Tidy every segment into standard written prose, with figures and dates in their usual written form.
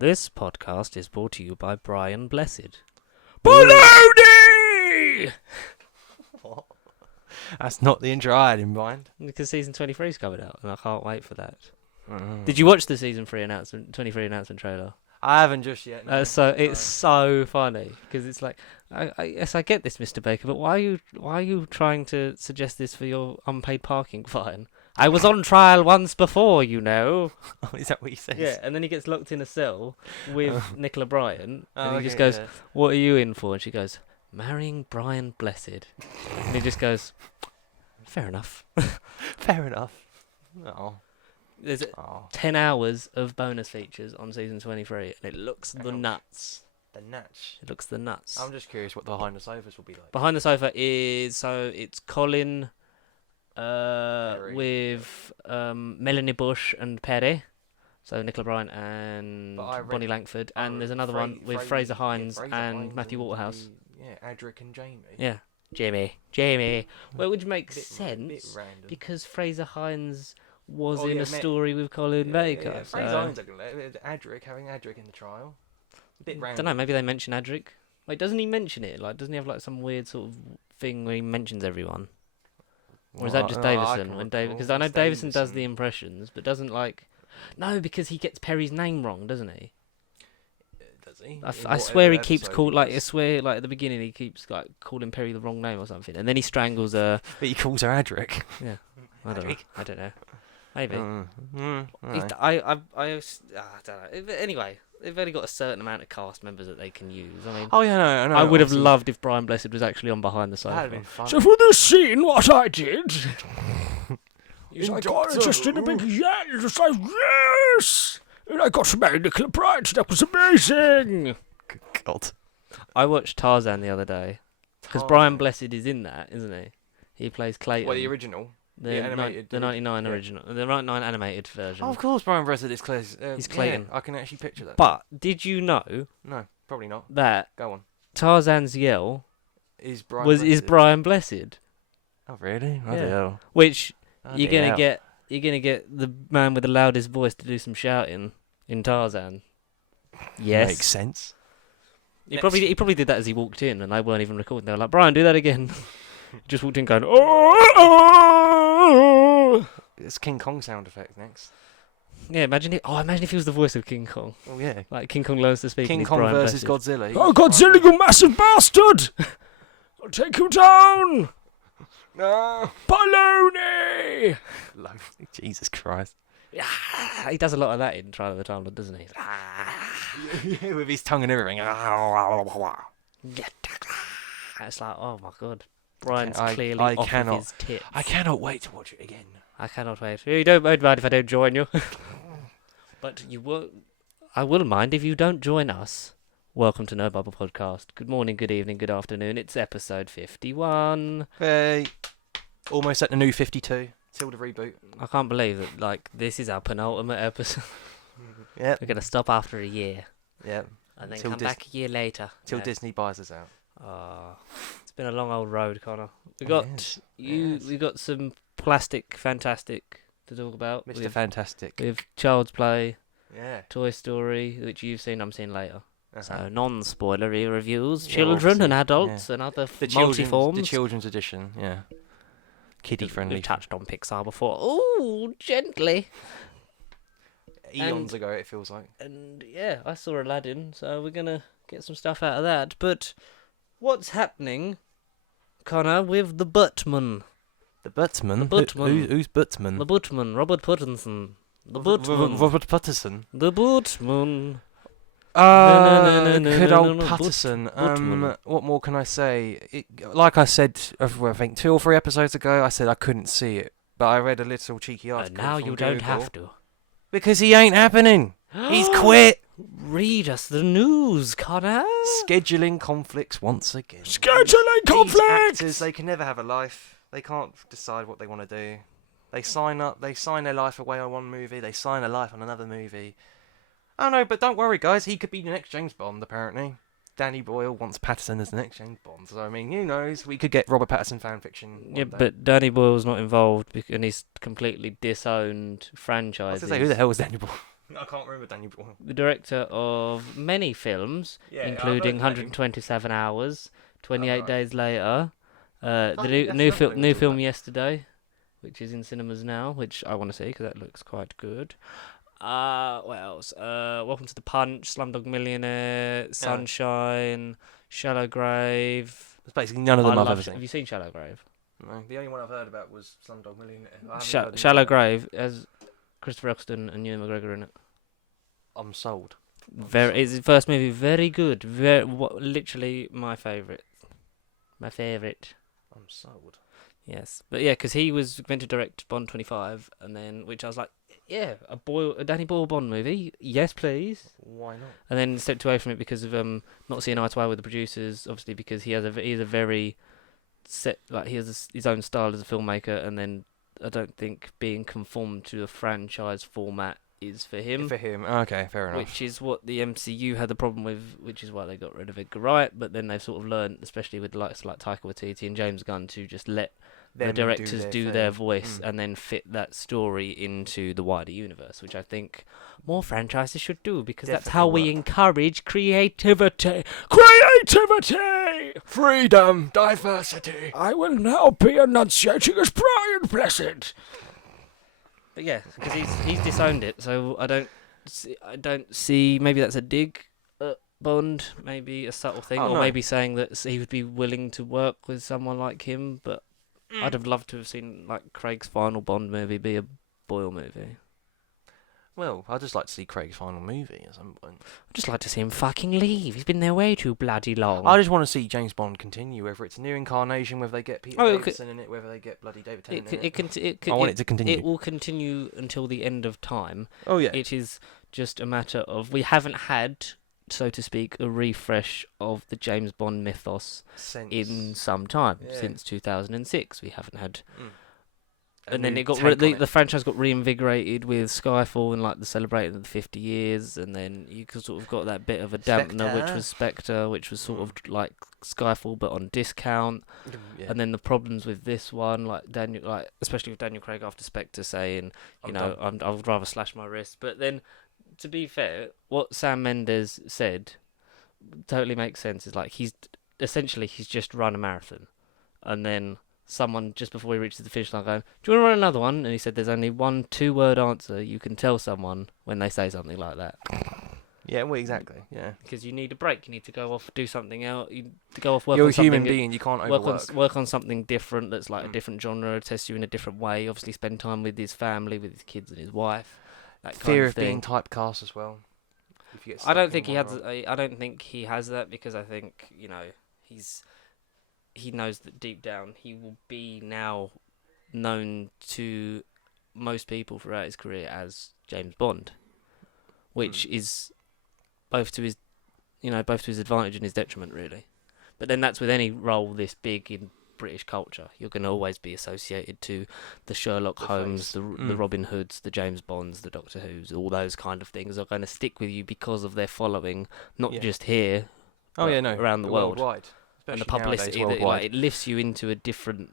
This podcast is brought to you by Brian Blessed. Baloney! What? That's not the intro I had in mind. Because season 23 is coming out, and I can't wait for that. Did you watch the season 23 announcement trailer? I haven't just yet. No. It's so funny because it's like, yes, I get this, Mr. Baker, but why are you trying to suggest this for your unpaid parking fine? I was on trial once before, you know. Oh, is that what he says? Yeah, and then he gets locked in a cell with Nicola Bryant, and he just okay, goes, yeah. "What are you in for?" And she goes, "Marrying Brian Blessed." And he just goes, "Fair enough." Fair enough. Oh. There's 10 hours of bonus features on season 23, and it looks the nuts. The nuts. It looks the nuts. I'm just curious what the behind the sofas will be like. Behind the sofa it's Colin with Melanie Bush and Perry. So Nicola Bryant and Bonnie Langford. And there's another one with Fraser Hines and Matthew Waterhouse. Adric and Jamie. Yeah. Jamie. Well, which makes sense because Fraser Hines was in a story with Colin Baker. Yeah. Fraser Hines, having Adric in the trial. A bit random. I don't know, maybe they mention Adric. Like, doesn't he mention it? Like, doesn't he have like some weird sort of thing where he mentions everyone? Or is that just Davison? Because I know Davison does the impressions, but doesn't like... No, because he gets Perry's name wrong, doesn't he? Does he? I swear he keeps I swear, like, at the beginning he keeps like calling Perry the wrong name or something, and then he strangles her. But he calls her Adric. Yeah. I don't know. Maybe. I don't know. Anyway, they've only got a certain amount of cast members that they can use. I mean, I know. I would have loved if Brian Blessed was actually on Behind the Sofa. That'd have been fun. So for this scene, what I did is I got just in a big yell, just like, yes! And I got to marry Nicola Bryant, that was amazing! Good God. I watched Tarzan the other day, because Brian Blessed is in that, isn't he? He plays Clayton. What, the original? The animated, the 99 original, the 99 animated version. Oh, of course, Brian Blessed is he's Clayton. Yeah, I can actually picture that. But did you know? No, probably not. That go on. Tarzan's yell is Brian Blessed. Oh, really? Yeah. Which you're gonna get the man with the loudest voice to do some shouting in Tarzan. Yes, makes sense. He probably did that as he walked in, and they weren't even recording. They were like, "Brian, do that again." Just walked in going, "Oh!" It's King Kong sound effect next. Yeah, imagine if he was the voice of King Kong. Oh yeah, like King Kong learns to speak. King Kong versus Godzilla. Oh, Godzilla, you massive bastard! I'll take you down. No, baloney! Jesus Christ. Yeah, he does a lot of that in Trial of the Time Lord, doesn't he? Yeah, with his tongue and everything. It's like, oh my God, Brian's clearly off of his tits. I cannot wait to watch it again. I cannot wait. You don't mind if I don't join you, but you will. I will mind if you don't join us. Welcome to No Bubble Podcast. Good morning, good evening, good afternoon. It's episode 51. Hey, almost at the new 52. Till the reboot. I can't believe that. Like, this is our penultimate episode. Yeah, we're gonna stop after a year. Yeah, and then come back a year later till Disney buys us out. It's been a long old road, Connor. We got some plastic fantastic to talk about. Mr. Fantastic. We have Child's Play. Yeah. Toy Story, which you've seen, I'm seeing later. Uh-huh. So non-spoilery reviews, children and adults and other multi-forms. The children's edition, yeah. Kiddie friendly. We've touched on Pixar before. Ooh, gently. Eons ago, it feels like. And yeah, I saw Aladdin, so we're gonna get some stuff out of that. But what's happening, Connor, with the Buttman? The Buttman? The Buttman. Who's Buttman? The Buttman, Robert Pattinson. The Buttman. Robert Pattinson. The Buttman. Good old Patterson. What more can I say? Like I said, I think 2 or 3 episodes ago, I said I couldn't see it, but I read a little cheeky article. And now you don't have to. Because he ain't happening. He's quit. Read us the news, Connor. Scheduling conflicts once again. Scheduling conflicts! These actors, they can never have a life. They can't decide what they want to do. They sign their life away on one movie, they sign their life on another movie. I know, but don't worry, guys. He could be the next James Bond, apparently. Danny Boyle wants Patterson as the next James Bond. So, I mean, who knows? We could get Robert Pattinson fanfiction. Yeah, but Danny Boyle's not involved, and he's completely disowned franchises. I was going to say, who the hell was Danny Boyle? I can't remember Daniel Boyle. The director of many films, Yeah, I've heard including the name. 127 Hours, 28 right. Days Later, the Oh, new that's new, another fil- thing we new talked film about. Yesterday, which is in cinemas now, which I want to see because that looks quite good. What else? Welcome to the Punch, Slumdog Millionaire, Sunshine, Shallow Grave. It's basically none of them I've ever Have seen. you seen Shallow Grave? No, the only one I've heard about was Slumdog Millionaire. Shallow Grave has Christopher Eccleston and Ewan McGregor in it. I'm sold. It's his first movie, very good. Literally my favourite. My favourite. I'm sold. Yes, but yeah, because he was meant to direct Bond 25, and then which I was like, yeah, a Danny Boyle Bond movie, yes please. Why not? And then stepped away from it because of not seeing eye to eye with the producers, obviously because he's a very set, like he has his own style as a filmmaker, and then I don't think being conformed to a franchise format is for him. For him, okay, fair enough. Which is what the MCU had the problem with, which is why they got rid of Edgar Wright. But then they've sort of learned, especially with the likes of like Taika Waititi and James Gunn, to just let the directors do their voice and then fit that story into the wider universe, which I think more franchises should do, because that's how we encourage creativity. Creativity! Freedom! Diversity! I will now be enunciating as Brian Blessed. But yeah, because he's disowned it, so I don't see. Maybe that's a dig at Bond, maybe a subtle thing, or maybe saying that he would be willing to work with someone like him. But I'd have loved to have seen like Craig's final Bond movie be a Boyle movie. Well, I'd just like to see Craig's final movie at some point. I'd just like to see him fucking leave. He's been there way too bloody long. I just want to see James Bond continue, whether it's a new incarnation, whether they get Peter Davison in it, whether they get bloody David Tennant in it. I want it to continue. It will continue until the end of time. Oh, yeah. It is just a matter of, we haven't had, so to speak, a refresh of the James Bond mythos in some time. Yeah. Since 2006, we haven't had... And then it got the franchise got reinvigorated with Skyfall and like the celebrating of the 50 years, and then you sort of got that bit of a dampener, which was Spectre, which was sort of like Skyfall but on discount. Yeah. And then the problems with this one, like especially with Daniel Craig after Spectre saying, I would rather slash my wrist. But then, to be fair, what Sam Mendes said totally makes sense. Is like he's just run a marathon, and then someone just before he reaches the finish line going, do you want to run another one? And he said there's only 1 2-word answer you can tell someone when they say something like that. Yeah, well, exactly. Yeah, because you need a break. You need to go off, do something else. You need to go off, work You're on something. You're a human being. You can't overwork. Work on something different. That's like a different genre. Test you in a different way. Obviously, spend time with his family, with his kids and his wife. That fear kind of being typecast as well. I don't think he has. I don't think he has that, because I think he knows that deep down he will be now known to most people throughout his career as James Bond, which is both to his advantage and his detriment, really. But then that's with any role this big in British culture. You're going to always be associated to the Sherlock Holmes, the Robin Hoods, the James Bonds, the Doctor Who's, all those kind of things are going to stick with you because of their following, not just here, around the world. Worldwide. And the publicity that it lifts you into a different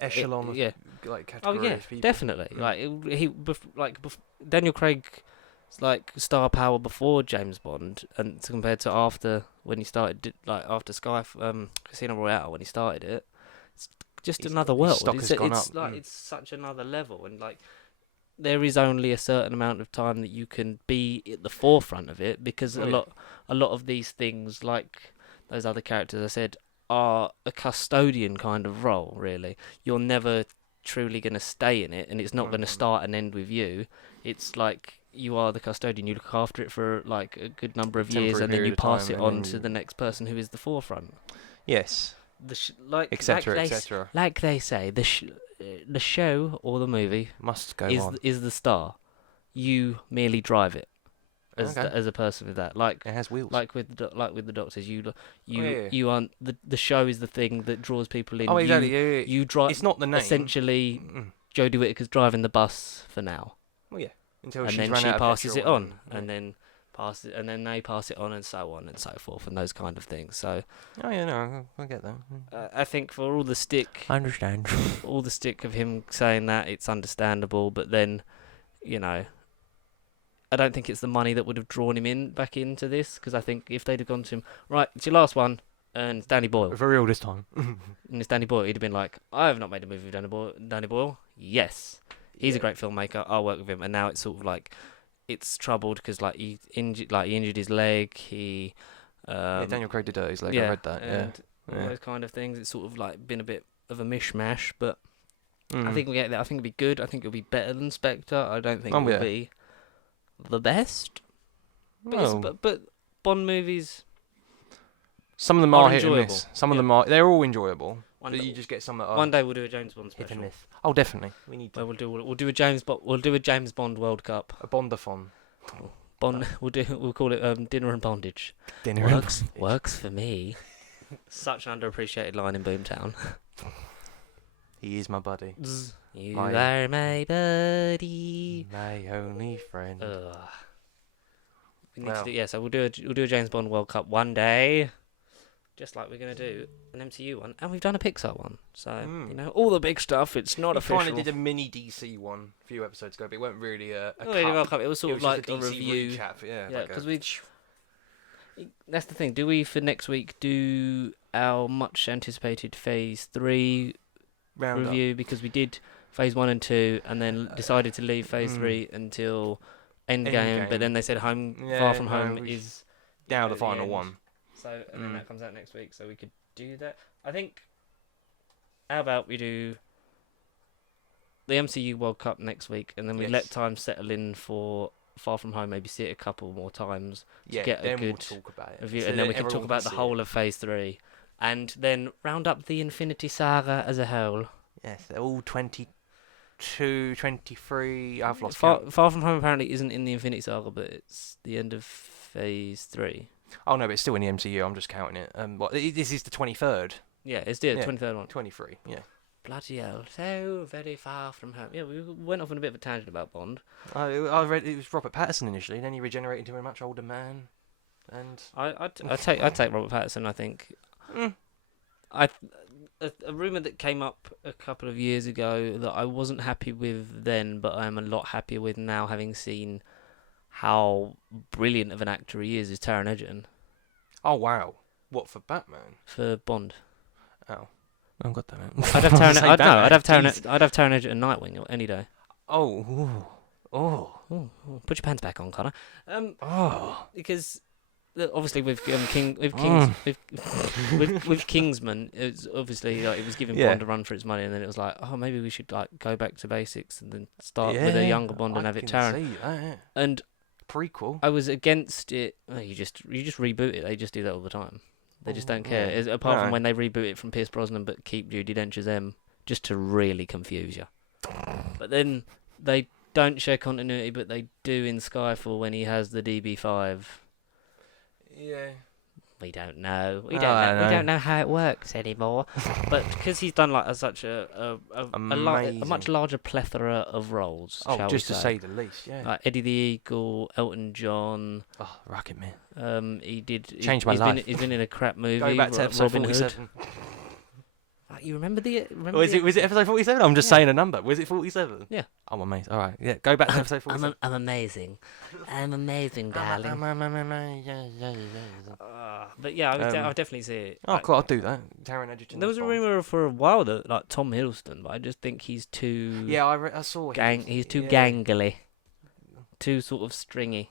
echelon of category. Oh yeah, of people. Definitely. Daniel Craig's star power before James Bond, and compared to after when he started after Casino Royale when he started it, it's just another world. It's such another level, and there is only a certain amount of time that you can be at the forefront of it, because a lot of these things, like those other characters I said, are a custodian kind of role, really. You're never truly going to stay in it, and it's not going to start and end with you. It's like you are the custodian. You look after it for a good number of years, and then you pass it on to the next person who is the forefront. Yes. Etc. etc. Like they say, the show or the movie must go on. Is the star. You merely drive it. As a person with that, it has wheels. Like with the Doctors, you aren't the show is the thing that draws people in. Oh, exactly. You drive. It's not the name. Essentially, Jodie Whittaker's driving the bus for now. Well, yeah. Until and she's then run she out of passes it petrol on, and then they pass it on, and so on and so forth, and those kind of things. So. Oh yeah, no, I get that. I think for all the stick. I understand. All the stick of him saying that, it's understandable, but then, I don't think it's the money that would have drawn him back into this, because I think if they'd have gone to him, right, it's your last one, and it's Danny Boyle, For real this time. and it's Danny Boyle, he'd have been like, I have not made a movie with Danny Boyle. Yes, he's a great filmmaker. I'll work with him. And now it's sort of like it's troubled because like he injured his leg. Daniel Craig did his leg. Yeah, I read that. and Yeah. all those kind of things. It's sort of like been a bit of a mishmash, but Mm. I think we get there. I think it'll be good. I think it'll be better than Spectre. I don't think Oh, it'll yeah. be the best. But, Well, but Bond movies. some of them are are hit and enjoyable. miss. Some of them are. They're all enjoyable. One But day- you just get some that are One day we'll do a James Bond hit and special. miss. Oh, definitely. We need to. Where we'll do a James Bond World Cup. A Bondathon. We'll call it Dinner and Bondage. Dinner. Works for me. Such an underappreciated line in Boomtown. He is my buddy. You My- are my buddy. My only friend. Ugh. We need Well. to do, so we'll do a James Bond World Cup one day, just like we're gonna do an MCU one, and we've done a Pixar one. So Mm. you know all the big stuff. It's not We official. kind of did a mini DC one a few episodes ago, but it wasn't really a Oh, yeah, World cup. Cup. It was sort It of was like just a a DC review. recap. Yeah, Yeah, like because a- that's the thing. Do we for next week do our much anticipated Phase 3 round review, because we did Phase 1 and 2 and then decided to leave Phase mm. 3 until Endgame, Endgame. but then they said Far Yeah, From no, Home we is Now at the final end. one. So and then Mm. that comes out next week, so we could do that. I think. How about we do the MCU World Cup next week, and then we let Yes. time settle in for Far From Home, maybe see it a couple more times, Yeah, get a then we'll good talk about it. review, So and then we that can talk everyone about the see whole it. of Phase 3, and then round up the Infinity Saga as a whole. Yes, they're all 22, 23. I've lost Far count. From Home apparently isn't in the Infinity Saga, but it's the end of Phase 3. Oh no, but it's still in the MCU. I'm just counting it. This is the 23rd. Yeah, it's the Yeah. 23rd one. 23. Yeah. Bloody hell, so very far from home. Yeah, we went off on a bit of a tangent about Bond. I read it was Robert Pattinson initially, then he regenerated into a much older man, and I'd take Robert Pattinson. I think. Mm. A rumor that came up a couple of years ago that I wasn't happy with then, but I'm a lot happier with now, having seen how brilliant of an actor he is Taron Egerton oh wow, what for Batman? for Bond. Oh, God damn it! I'd have Taron. I'd have Taron Egerton Nightwing any day. Oh, Ooh, put your pants back on, Connor. Because obviously with Kingsman, it's obviously like it was giving Yeah. Bond a run for its money, and then it was like, oh, maybe we should like go back to basics and then start with a younger Bond and have it Taron. See that, yeah. And Prequel. I was against it. Oh, you just reboot it. They just do that all the time. They just don't care. yeah. Apart from No. when they reboot it from Pierce Brosnan, but keep Judi Dench as M, just to really confuse you. But then they don't share continuity, but they do in Skyfall when he has the DB5. Yeah. We don't know. We No, don't know. I We know. don't know how it works anymore. But because he's done like such a Amazing. much larger plethora of roles. Oh, shall just we to say the least. Yeah. like Eddie the Eagle, Elton John. Oh, Rocket Man. He did. Changed my he's life. Been in a crap movie. Go back to episode Robin Hood. 47. You remember the? Remember Was the- it episode 47? I'm just Yeah. saying a number. Was it 47? Yeah. I'm amazed. All right. Yeah. Go back to episode 47. I'm amazing. I'm amazing, darling. But yeah, I would definitely see it. Oh, Like, cool. I'll do that. Taron Egerton. there was a Bond. rumor for a while that like Tom Hiddleston, but I just think he's too Yeah, I saw. he's too yeah. gangly, too sort of stringy.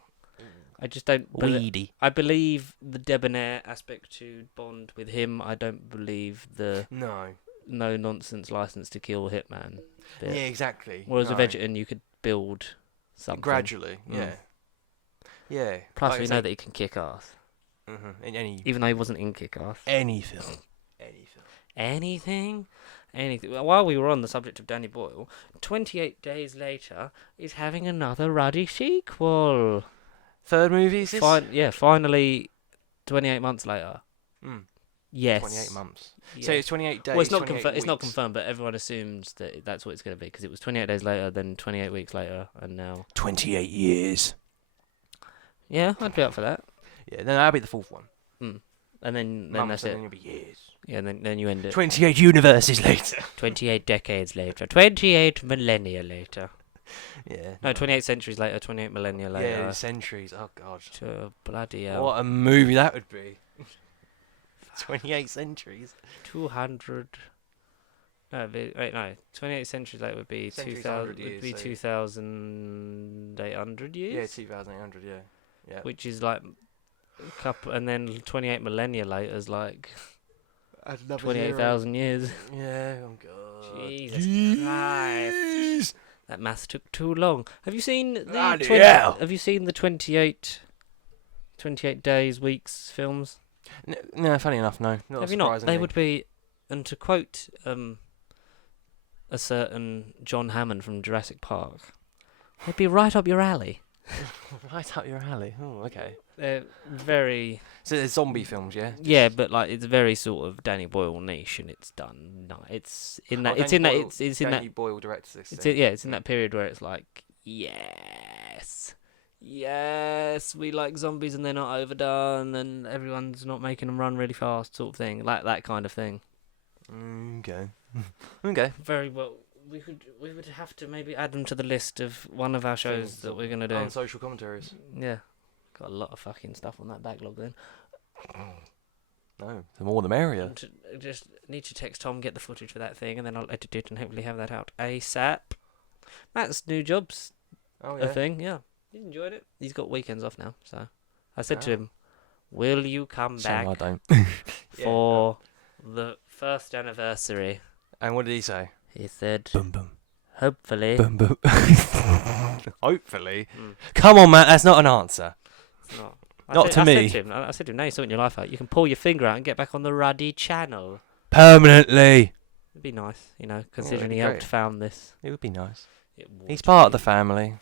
I just don't. Weedy. I believe the debonair aspect to Bond with him. I don't believe the No. no nonsense license to kill hitman bit. Yeah, exactly. Whereas no. with Egerton, you could build something Gradually. Mm. Yeah. Yeah. Plus, like we I know say- that he can kick ass, in any even though he wasn't in kick ass. any film. Any film. Anything. While we were on the subject of Danny Boyle, 28 Days Later is having another ruddy sequel. Third movie is this? Finally, 28 months later. Mm, Yes. 28 months. Yeah. So it's 28 days. Well, it's not 28 confirmed. It's not weeks. confirmed, but everyone assumes that that's what it's going to be because it was 28 days later, then 28 weeks later, and now. 28 years. Yeah, I'd be up for that. Yeah, then that'll be the fourth one. And then Months, that's and it. then it'll be years. Yeah, then you end it. 28 universes later. 28 decades later. 28 millennia later. Yeah. No, 28 centuries later, 28 millennia later. Yeah, centuries. Oh god. Bloody hell. What a movie that would be. 28 centuries. 200. No, wait, no. 28 centuries later would be Centuries, 2000. 100 Would years, be so- 2,800 years. Yeah, 2,800. Yeah. Yeah. Which is like a couple, and then 28 millennia later is like 28,000 years. Yeah. Oh god. Jesus Christ. That math took too long. Have you seen the Have you seen the 28 days, weeks films? No, funny enough, no. Not Have you not? They surprisingly. would be, and to quote a certain John Hammond from Jurassic Park, they'd be right up your alley. Right up your alley. Oh, okay. They're very... So there's zombie films, yeah? Yeah, but like it's very sort of Danny Boyle niche, and it's done. No, it's in that. It's in that. It's in that. Danny Boyle directs this. It's thing. yeah. It's in that period where it's like yes, we like zombies and they're not overdone, and everyone's not making them run really fast, sort of thing. Like that kind of thing. Okay. Okay. Very well. We would have to maybe add them to the list of one of our shows Things that we're gonna do. On social commentaries. Yeah, got a lot of fucking stuff on that backlog then. No, the more the merrier. And just need to text Tom, get the footage for that thing, and then I'll edit it and hopefully have that out ASAP. Matt's new job's Oh a thing, yeah. He's enjoyed it. He's got weekends off now, so I said to Oh. him, "Will you come Shame I back don't. for the first anniversary?" And what did he say? He said, Boom boom. "Hopefully." Boom boom. Hopefully. Mm, Come on, Matt. That's not an answer. it's not. Not to me. I said to him, now you're sorting your life out. You can pull your finger out and get back on the Ruddy channel. Permanently. It'd be nice, considering it'd be he helped great. found this. It would be nice. It He's would part of the be. family.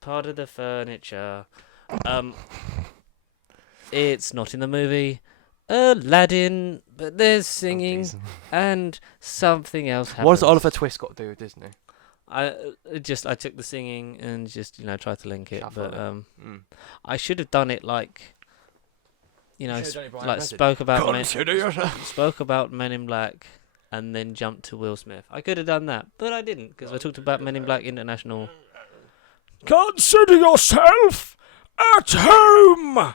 Part of the furniture. It's not in the movie Aladdin, but there's singing Oh, and something else happens. what does Oliver Twist got to do with Disney? I took the singing and just tried to link it, Shuffle but it. I should have done it like should've done it Brian like Blessed. spoke about Consider yourself. spoke about Men in Black and then jumped to Will Smith. I could have done that, but I didn't because I talked about Men in Black International. Consider yourself at home.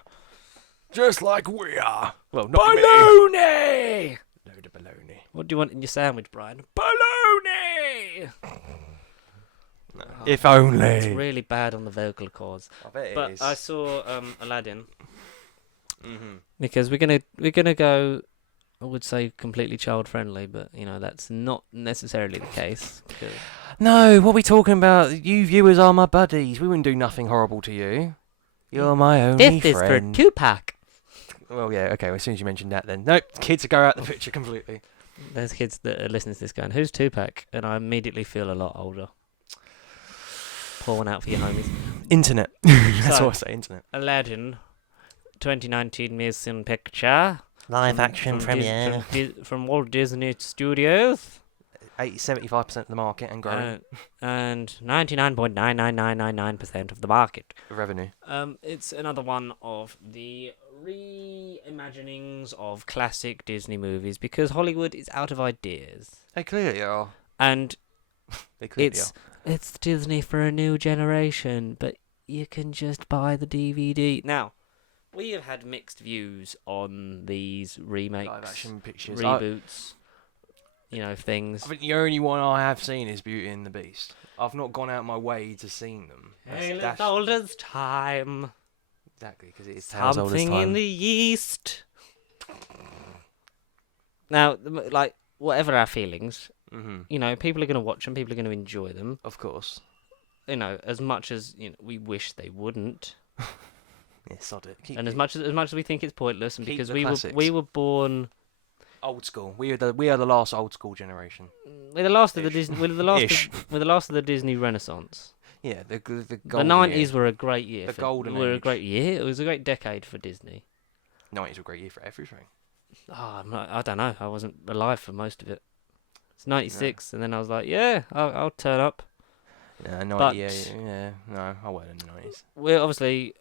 Just like we are. Well, not me. Baloney. Load of baloney. What do you want in your sandwich, Brian? Baloney. If It's only. really bad on the vocal cords. I bet it But is. I saw Aladdin Mhm. because we're gonna go. I would say completely child friendly, but that's not necessarily the case. 'Cause No, what are we talking about? You viewers are my buddies. We wouldn't do nothing horrible to you. You're my only this is for friend. 2-pack. Well, yeah, okay. Well, as soon as you mentioned that, then nope, kids go out the picture completely. There's kids that are listening to this going, "Who's 2-pack?" And I immediately feel a lot older. Pour one out for your homies. Internet. That's So- what I say. Internet. Aladdin, 2019 motion picture. Live From Walt Disney Studios. 75% of the market and growing. And 99.99999% of the market. Revenue. It's another one of the reimaginings of classic Disney movies because Hollywood is out of ideas. They clearly are. And They clearly are. it's Disney for a new generation, but you can just buy the DVD. Now, we have had mixed views on these remakes, Live action pictures. reboots, things. I think the only one I have seen is Beauty and the Beast. I've not gone out my way to seen them. Tale as old as time. Exactly, because it is Tales old as Something time. in the East. Now, whatever our feelings, Mm-hmm. people are going to watch them, people are going to enjoy them, Of course. as much as we wish they wouldn't, Yeah, sod it. Keep and as it much as we think it's pointless, and keep because the we classics. were born, old school. We are the last old school generation. we're the last of the Ish. Disney, we're the last, Ish. we're the last of the Disney Renaissance. Yeah, the The golden 90s age. were a great year. The for, golden were a age. great year. It was a great decade for Disney. 90s were a great year for everything. I don't know. I wasn't alive for most of it. It's 96, and then I was like, yeah, I'll turn up. Yeah, 90, But- yeah. No, I wasn't in the 90s. Well, obviously,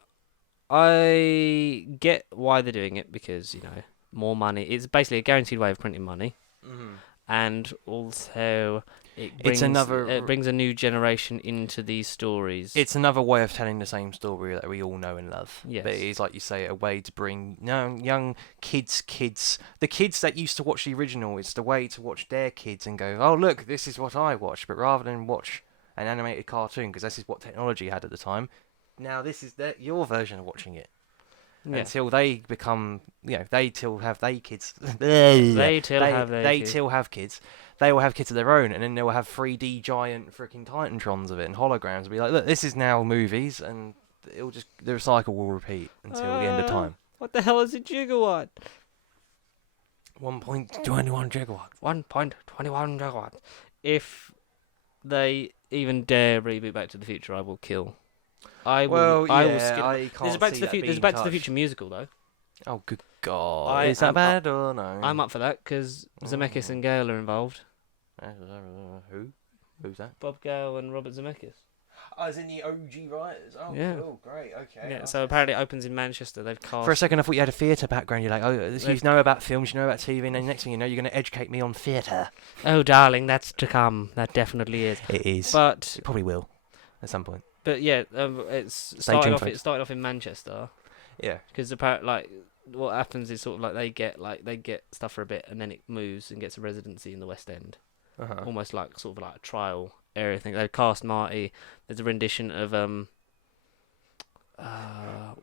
I get why they're doing it because more money. It's basically a guaranteed way of printing money, Mm-hmm. and also it It's brings another- it brings a new generation into these stories. It's another way of telling the same story that we all know and love. Yes. But it is, like you say, a way to bring young kids, the kids that used to watch the original, it's the way to watch their kids and go, oh, look, this is what I watched. But rather than watch an animated cartoon, because this is what technology had at the time, now this is your version of watching it. Yeah. Until they become, they till have they kids. They till have their they kids. till have kids. They will have kids of their own, and then they will have 3D giant freaking Titantrons of it and holograms. Be like, look, this is now movies, and the cycle will repeat until the end of time. What the hell is a gigawatt? 1.21 gigawatts. 1.21 gigawatts. If they even dare reboot Back to the Future, I will kill. I will skip. I can't There's a Back see to the that Future. There's a being Back to the touched. Future musical though. Oh, good God. I Is that am bad or no? I'm up for that because Zemeckis and Gale are involved. Who? Who's that? Bob Gale and Robert Zemeckis. Oh, as in the OG writers. Oh, Yeah. cool, great, okay. Yeah. So apparently it opens in Manchester. They've cast. For a second, I thought you had a theatre background. You're like, oh, you They've- know about films, you know about TV, and then next thing you know, you're going to educate me on theatre. Oh, darling, that's to come. That definitely is. It is. But It probably will at some point. yeah, it's Stay started tuned, off. It folks. started off in Manchester Yeah. because apparently, like, what happens is sort of like they get stuff for a bit and then it moves and gets a residency in the West End. Uh-huh. Almost like sort of like a trial area thing. They cast Marty. There's a rendition of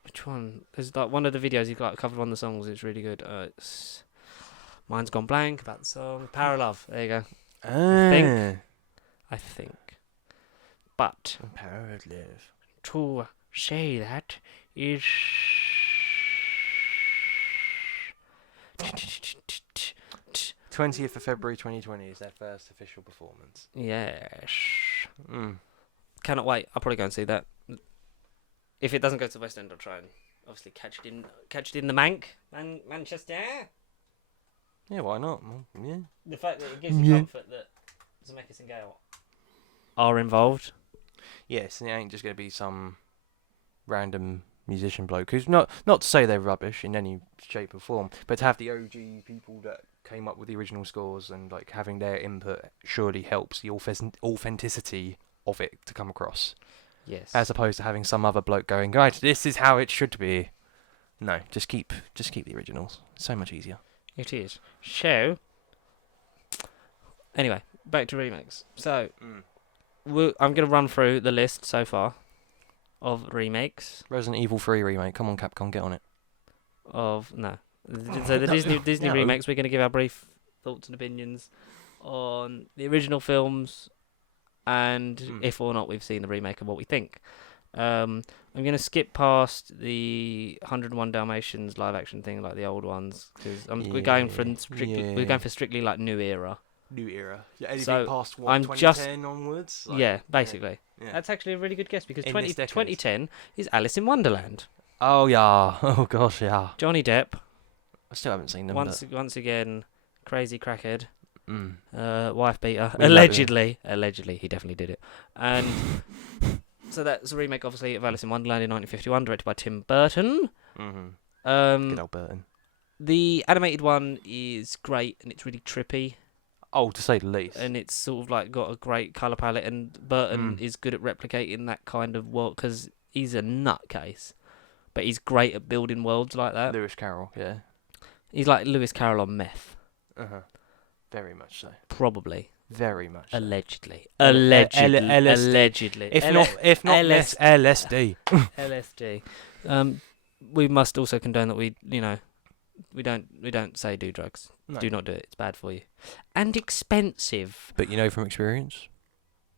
which one? There's like one of the videos he like covered one of the songs. It's really good. Mine's gone blank about the song. Power of Love. There you go. I think. But Power of Love. to say that is 20th of February 2020 is their first official performance. yes. Mm. Cannot wait. I'll probably go and see that. If it doesn't go to the West End, I'll try and obviously catch it in the Manchester. Yeah, why not? Well, yeah. The fact that it gives you comfort that Zemeckis and Gale are involved. Yes, and it ain't just going to be some random musician bloke who's not to say they're rubbish in any shape or form, but to have the OG people that came up with the original scores and like having their input surely helps the authenticity of it to come across. Yes. As opposed to having some other bloke going, right, this is how it should be. No, just keep the originals. It's so much easier. It is. So, anyway, back to remakes. So, I'm going to run through the list so far of remakes Resident Evil 3 remake. Come on, Capcom, get on it. of... No. So the Disney No. remakes, we're going to give our brief thoughts and opinions on the original films and if or not we've seen the remake and what we think. I'm going to skip past the 101 Dalmatians live action thing like the old ones because we're going for strictly like new era. New era. Yeah, anything So, past I'm 2010 onwards? Like, yeah, basically. Yeah. That's actually a really good guess because In this decade. 2010 is Alice in Wonderland. Oh, yeah. Oh, gosh, yeah. Johnny Depp, I still haven't seen them. once again, crazy crackhead, but, wife beater. We love Allegedly, he definitely did it. And so that's a remake, obviously, of Alice in Wonderland in 1951, directed by Tim Burton. Good old Burton. The animated one is great and it's really trippy. Oh, to say the least. And it's sort of like got a great colour palette, and Burton is good at replicating that kind of world because he's a nutcase, but he's great at building worlds like that. Lewis Carroll, yeah. He's like Lewis Carroll on meth, Very much so. probably, Very much so. allegedly, LSD. allegedly. If not less LSD. LSD. We must also condone that we don't say do drugs. No. Do not do it. It's bad for you, and expensive. But you know from experience?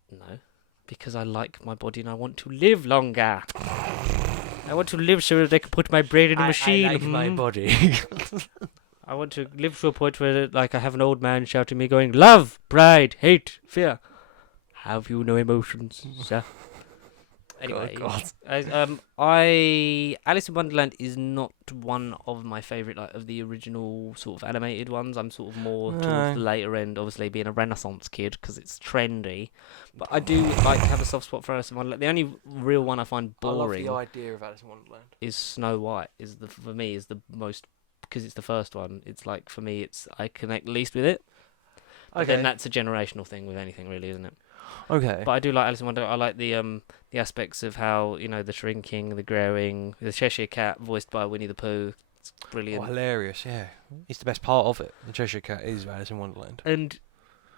No, because I like my body and I want to live longer. I want to live so that I can put my brain in a machine. I like my body. I want to live to a point where, like, I have an old man shouting me, going, "Love, pride, hate, fear. Have you no emotions, sir?" Anyway, God. Alice in Wonderland is not one of my favourite, like, of the original sort of animated ones. I'm sort of more towards the later end, obviously being a Renaissance kid because it's trendy. But I do like to have a soft spot for Alice in Wonderland. The only real one I find boring I love the idea of Alice in Wonderland. is Snow White. For me is the most, because it's the first one. It's like, for me, I connect least with it. But Okay. then that's a generational thing with anything, really, isn't it? Okay. But I do like Alice in Wonderland. I like the aspects of how, you know, the shrinking, the growing, the Cheshire Cat voiced by Winnie the Pooh. It's brilliant. Oh, hilarious, yeah. It's the best part of it. The Cheshire Cat is Alice in Wonderland. And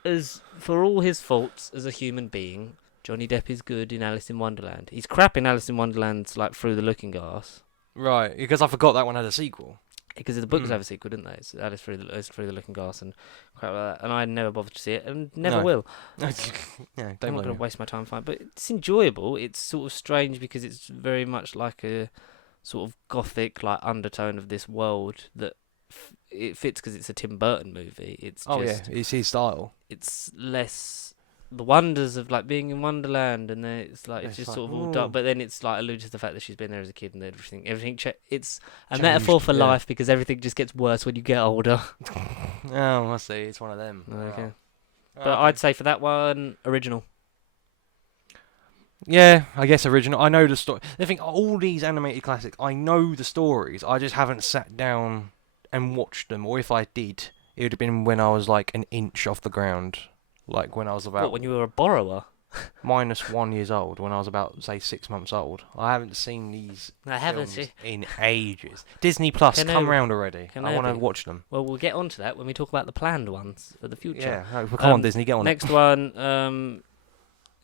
as for all his faults as a human being, Johnny Depp is good in Alice in Wonderland. He's crap in Alice in Wonderland, like Through the Looking Glass. Right, because I forgot that one had a sequel. Because the books have a sequel, didn't they? It's Alice Through the Looking Glass and crap like that. And I never bothered to see it, and never No. will. Yeah, I'm don't not blame going to you. waste my time finding, but it's enjoyable. It's sort of strange because it's very much like a sort of gothic like undertone of this world that it fits because it's a Tim Burton movie. It's Oh, just yeah, it's his style. it's less the wonders of like being in Wonderland, and then it's like it's It's just like, sort of all ooh. dark. But then it's like alludes to the fact that she's been there as a kid and everything. It's a Changed, metaphor for yeah. life because everything just gets worse when you get older. Oh, I see. It's one of them. Okay. Oh, But I'd say for that one, original. Yeah, I guess original. I know the story. I think all these animated classics, I know the stories. I just haven't sat down and watched them. Or if I did, it would have been when I was like an inch off the ground. Like when I was about What, when you were a borrower? -1 years old. When I was about, say, 6 months old. I haven't seen these I haven't films seen. in ages. Disney Plus, Can come I- round already. can I I want to be- watch them. Well, we'll get onto that when we talk about the planned ones for the future. Yeah, no, come on, Disney, get on it. Next one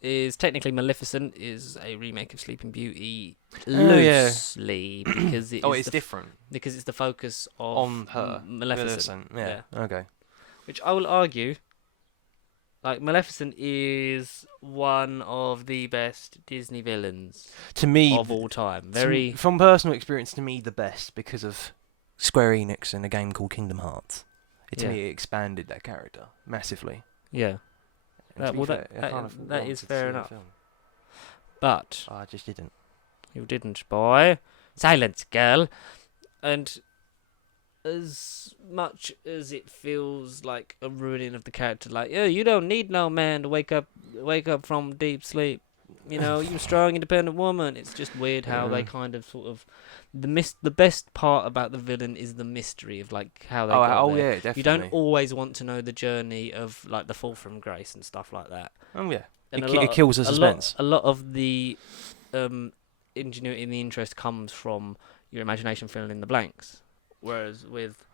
is technically Maleficent, is a remake of Sleeping Beauty Oh, yeah. loosely because it Oh, is it's the different because it's the focus of on her. Maleficent. Yeah. Okay. Which I will argue, like Maleficent is one of the best Disney villains To me, of all time. to Very m- from personal experience, to me, the best because of Square Enix and a game called Kingdom Hearts. To Yeah. me, it expanded that character massively. yeah. And That- to be well, fair, that- I kind of that wanted is to fair see the enough. film. But I just didn't. you didn't, boy. Silence, girl. And as much as it feels like a ruining of the character, like, yeah, you don't need no man to wake up from deep sleep. You know, you're a strong, independent woman. It's just weird how they Yeah. kind of sort of the best part about the villain is the mystery of like how they Oh, got there. yeah, definitely. You don't always want to know the journey of like the fall from grace and stuff like that. Oh yeah. And It kills the suspense. A lot of the ingenuity and the interest comes from your imagination filling in the blanks. Whereas with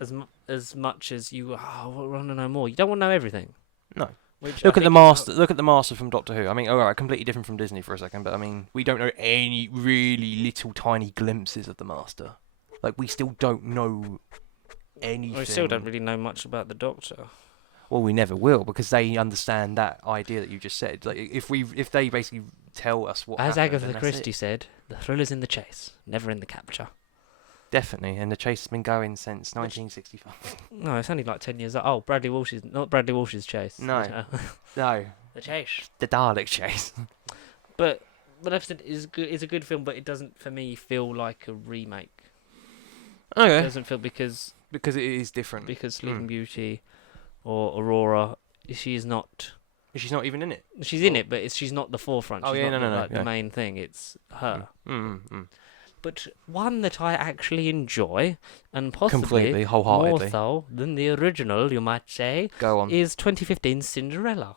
as much as you want to know more, you don't want to know everything. No. Which Look I at the think master. Look at the master from Doctor Who. I mean, all right, completely different from Disney for a second, but I mean, we don't know any really little tiny glimpses of the master. Like we still don't know anything. We still don't really know much about the Doctor. Well, we never will because they understand that idea that you just said. Like if they basically tell us what As happened, Agatha then that's Christie it. said, the thrill is in the chase, never in the capture. Definitely, and the chase has been going since 1965. No, it's only like 10 years old. Oh, not Bradley Walsh's chase. No. No, The chase. the Dalek chase. But Maleficent is good. It's a good film, but it doesn't, for me, feel like a remake. It Okay. doesn't feel because Because it is different. Sleeping Beauty or Aurora, she's not. She's not even in it. She's in it, but she's not the forefront. Oh, She's yeah, not no, like yeah. the main thing. It's her. Mm. But one that I actually enjoy, and possibly Completely, more wholeheartedly. so than the original, you might say, Go on. is 2015's Cinderella,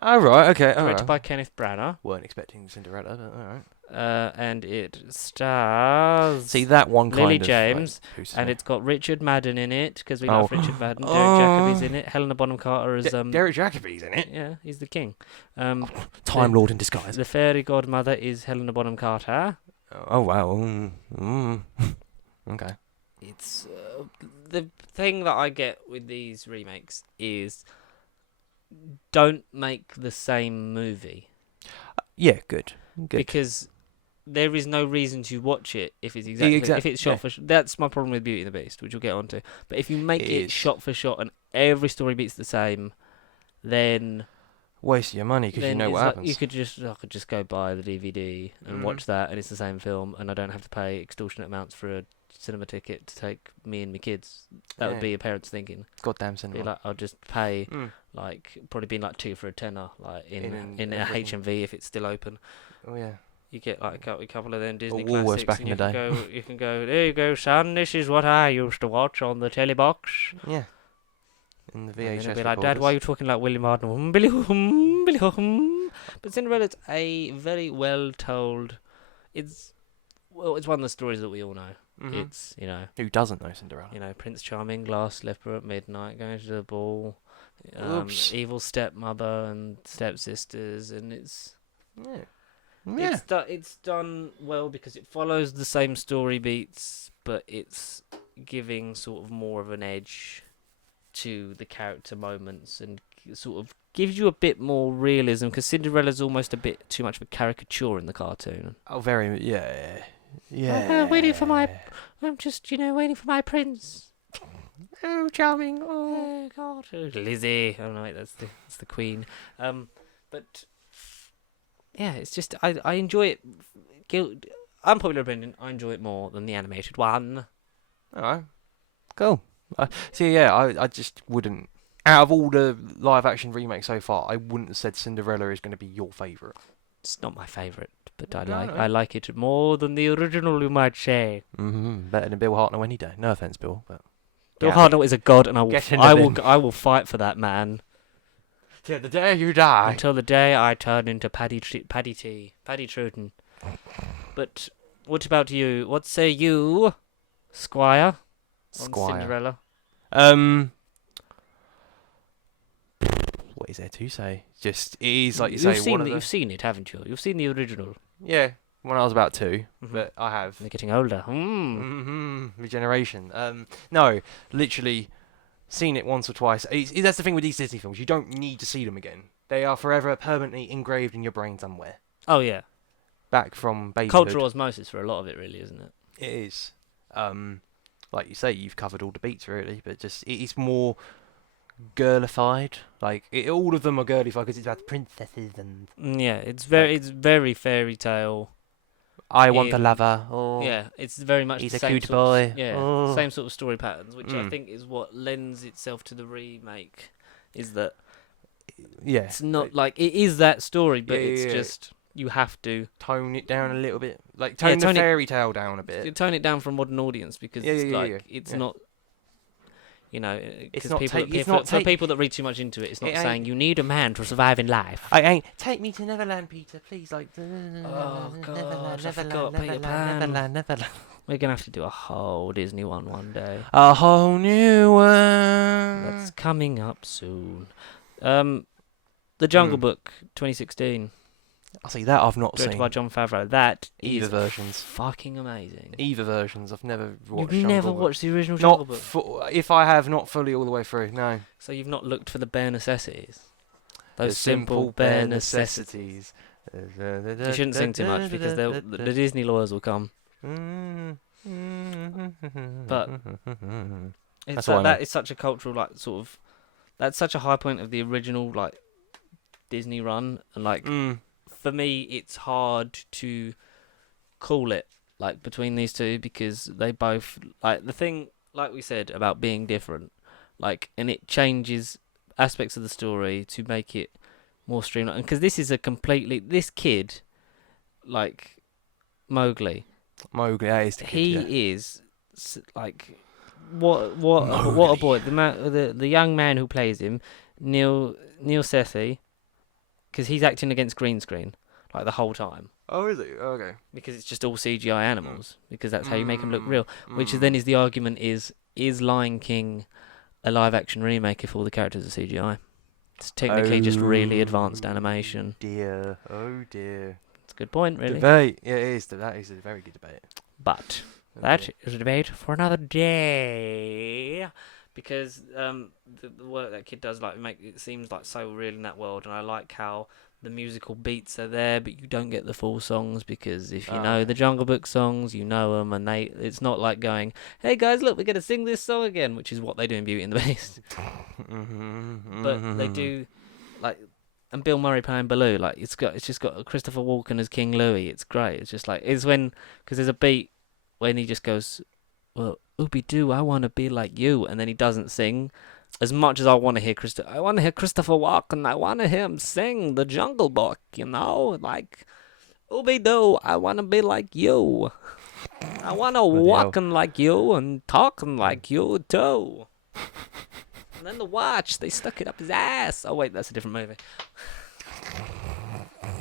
Oh, right, okay. All directed right. by Kenneth Branagh, Weren't expecting Cinderella, but alright. and it stars See, that one kind Lily of... James, like, who's and that? it's got Richard Madden in it, because we Oh. love Richard Madden. Derek Jacobi's in it. Helena Bonham Carter as Derek Jacobi's in it. yeah, he's the king. Time Lord in disguise. The fairy godmother is Helena Bonham Carter. Oh, wow. Okay. It's the thing that I get with these remakes is don't make the same movie Yeah, good. because there is no reason to watch it if it's if it's shot yeah. for that's my problem with Beauty and the Beast, which we'll get onto. But if you make It it is. shot for shot and every story beats the same, then Waste your money because you know what happens. I could just go buy the DVD and watch that, and it's the same film, and I don't have to pay extortionate amounts for a cinema ticket to take me and my kids. That would Yeah. be a parent's thinking. Goddamn Be cinema. like, I'll just pay Mm. like probably being like 2 for a tenner, like in In a everything. HMV if it's still open. Oh, yeah. You get like a couple of them Disney Woolworths classics, back and in the day. you can go. There you go, son. This is what I used to watch on the telly box. Yeah. in the And VHS then it'll be like, Dad, why are recorders. you talking like William Hartnell? Billy hum, Billy hum. But Cinderella's a very well told. It's it's one of the stories that we all know. Mhm. It's Who doesn't know Cinderella? Prince Charming, glass slipper at midnight, going to the ball, Oops. evil stepmother and stepsisters, and it's Yeah. it's done well because it follows the same story beats, but it's giving sort of more of an edge to the character moments and sort of gives you a bit more realism because Cinderella's almost a bit too much of a caricature in the cartoon. Oh, very. Yeah. Yeah. Waiting for my. I'm just waiting for my prince. Oh, charming. Oh God, Lizzie. Oh no, wait, that's the queen. But yeah, it's just I enjoy it. Unpopular opinion, I enjoy it more than the animated one. Alright. Cool. I just wouldn't. Out of all the live action remakes so far, I wouldn't have said Cinderella is going to be your favourite. It's not my favourite, but No, I like it more than the original, you might say. Better than Bill Hartnell any day. No offence, Bill, but Bill Hartnell is a god, and Get in the bin. I will fight for that man till the day you die. until the day I turn into Paddy Truden. But what about you? What say you, Squire? On Squire. Cinderella. What is there to say? Just it is like you say. You've seen it, haven't you? You've seen the original. Yeah, when I was about 2, Mhm. but I have. They're getting older. Regeneration. No, literally seen it once or twice. That's the thing with these Disney films. You don't need to see them again. They are forever permanently engraved in your brain somewhere. Oh yeah. Back from babyhood. Cultural osmosis for a lot of it, really, isn't it? It is. Like you say, you've covered all the beats really, but just it's more girlified. Like all of them are girlified because it's about princesses and Yeah, it's very fairy tale. I want a In- lover. Oh, Yeah, it's very much he's the a same cute sort of- boy. yeah, Oh. same sort of story patterns, which I Mm. think is what lends itself to the remake. Is that Yeah. it's not like it is that story, but Yeah, it's yeah. just you have to Tone it down a little bit. Like Yeah, tone tone the it- fairy tale down a bit. tone it down for a modern audience because Yeah, it's yeah, yeah, like yeah, it's yeah. not. Because not people, take- it's for, not for take- people that read too much into it, it's not It ain't- saying you need a man to survive in life. I ain't take me to Neverland, Peter, please. Like, Oh, God, Neverland, I forgot Peter Neverland, Pan. Neverland. We're gonna have to do a whole Disney one day. A whole new one. That's coming up soon. The Jungle Book 2016, I see that I've not directed seen. by Jon Favreau. That Either is versions. fucking amazing. Either versions. I've never watched. You've Jungle never Book. watched the original Jungle Not Book, if I have, not fully all the way through. No. so you've not looked for the bare necessities. The Those simple bare necessities. necessities. You shouldn't sing too much because the Disney lawyers will come. But It's That's what I that know. is such a cultural that's such a high point of the original Disney run, and for me it's hard to call it between these two because they both the thing we said about being different, and it changes aspects of the story to make it more streamlined. Because this is this kid, Mowgli, Mowgli, that is the kid, yeah. he is what a boy. The young man who plays him, Neil Sethi, because he's acting against green screen the whole time. Oh, is he? Okay. Because it's just all CGI animals. Because that's how you make them look real. Which then is the argument: is Lion King a live action remake if all the characters are CGI? It's technically just really advanced animation. Dear, oh dear. It's a good point, really. Debate. Yeah, it is. That is a very good debate. But that is a debate for another day. Because the work that kid does make it seems so real in that world, and I like how the musical beats are there, but you don't get the full songs because if you know the Jungle Book songs, you know them, and it's not like going, "Hey guys, look, we're gonna sing this song again," which is what they do in Beauty and the Beast. But they do and Bill Murray playing Baloo, it's just got Christopher Walken as King Louie. It's great. It's just because there's a beat when he just goes, "Well, Ooby Doo, I want to be like you," and then he doesn't sing. As much as I want to hear Christopher Walken, I want to hear him sing the Jungle Book, Ooby Doo, I want to be like you. I want to walking like you and talking like you too. And then the watch, they stuck it up his ass. Oh wait, that's a different movie.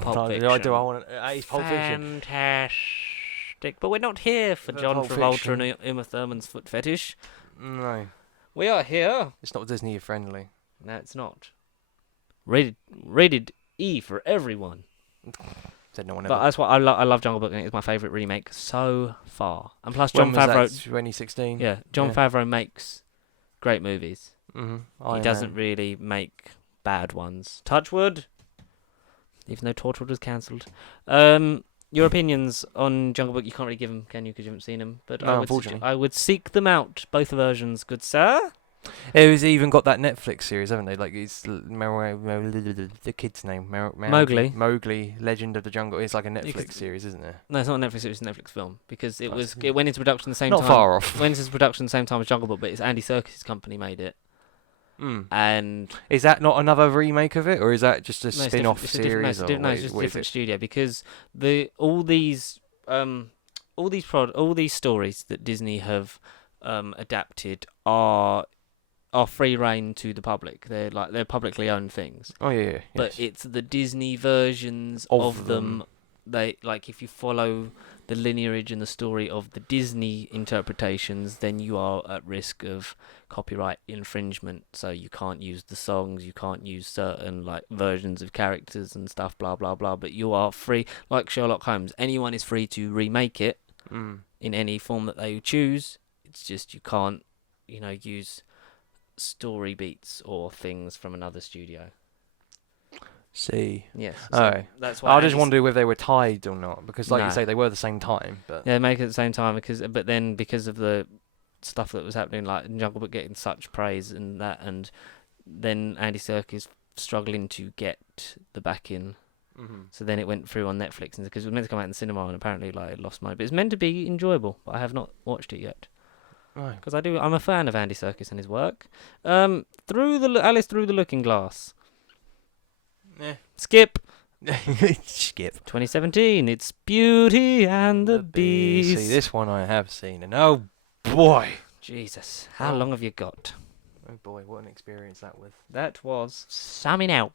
Pulp Fiction. I want it's Pulp Fiction. Fantastic. But we're not here for The John Pulp Travolta Fiction. and Uma Thurman's foot fetish. No, We are here. it's not Disney friendly. No, it's not. Rated E for everyone. Said no one But ever. that's why I love Jungle Book, and it's my favourite remake so far. And plus, When John was Favreau. that? 2016. Yeah, John Yeah. Favreau makes great movies. Mm-hmm. He doesn't really make bad ones. Touchwood. Even though Torchwood was cancelled. Your opinions on Jungle Book, you can't really give them, can you? Because you haven't seen them. But No, unfortunately. I would seek them out, both versions, good sir. It was even got that Netflix series, haven't they? Like it's the kid's name, Mowgli. Mowgli, Legend of the Jungle. It's like a Netflix could- series, isn't it? No, it's not Netflix. It was a Netflix film because it That's- went into production the same Not time. far off. Went into production the same time as Jungle Book, but it's Andy Serkis' company made it, and Is that not another remake of it, or is that just a no, it's spin-off different- it's a different- no, series? it's a or di- no, what it's is- just a what is different it? studio because all these stories that Disney have adapted are free reign to the public. They're publicly owned things. Oh yeah. But yes. it's the Disney versions Of of them. They like if you follow the lineage and the story of the Disney interpretations, then you are at risk of copyright infringement. So you can't use the songs, you can't use certain like versions of characters and stuff, blah blah blah. But you are free, like Sherlock Holmes. Anyone is free to remake it in any form that they choose. It's just you can't, use story beats or things from another studio. See. Yes. Oh. That's why I just wondered whether they were tied or not, because like No. you say, they were the same time. But Yeah, make it at the same time because of the stuff that was happening, like Jungle Book getting such praise and that, and then Andy Serkis struggling to get the backing. So then it went through on Netflix, and because it was meant to come out in the cinema, and apparently like it lost money. But it's meant to be enjoyable, but I have not watched it yet Right. because I'm a fan of Andy Serkis and his work. Alice Through the Looking Glass. Skip. Skip. 2017. It's Beauty and the Beast. See, this one I have seen, and oh boy, Jesus, how long have you got? oh boy, what an experience that was. That was something else.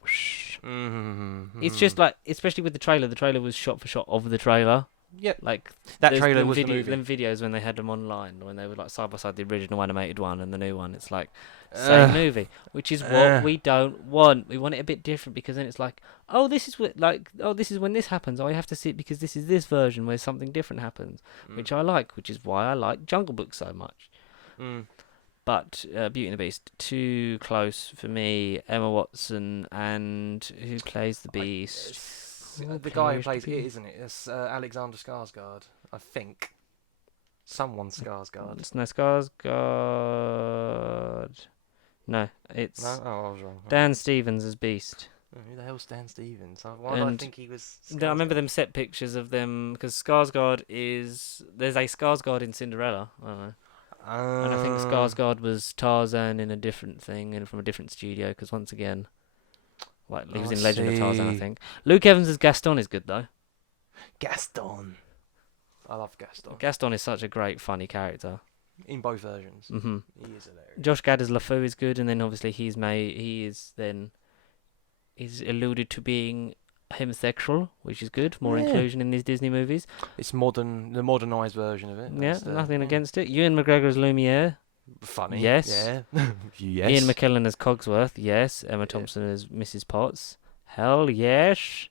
It's just like, especially with the trailer. The trailer was shot for shot of the trailer. Yep. Like That there's trailer them was the movie. Them videos when they had them online, when they were like side by side, the original animated one and the new one. It's like same movie, which is what we don't want. We want it a bit different because then it's like, this is when this happens. I have to see it because this is this version where something different happens, which I like, which is why I like Jungle Book so much. But Beauty and the Beast, too close for me. Emma Watson and who plays the Beast? The guy who plays it, isn't it? It's Alexander Skarsgård, I think. Someone Skarsgård. It's no Skarsgård. No, it's No? Oh, I was wrong. Dan Stevens as Beast. Oh, who the hell's Dan Stevens? Why did I And think he was I remember Skarsgård? them set pictures of them because Skarsgård there's a Skarsgård in Cinderella. I don't know. And I think Skarsgård was Tarzan in a different thing and from a different studio because once again, like he was in Legend of Tarzan, I see. think. Luke Evans as Gaston is good though. Gaston. I love Gaston. Gaston is such a great, funny character. In both versions. Hmm He is hilarious. Josh Gad as LeFou is good, and then obviously he's alluded to being homosexual, which is good. More Yeah. inclusion in these Disney movies. It's modern, the modernised version of it. Yeah, That's nothing against it. Ewan McGregor as Lumiere. Funny. Yes. Yeah. Yes. Ian McKellen as Cogsworth. Yes. Emma Thompson as Mrs. Potts. Hell yes.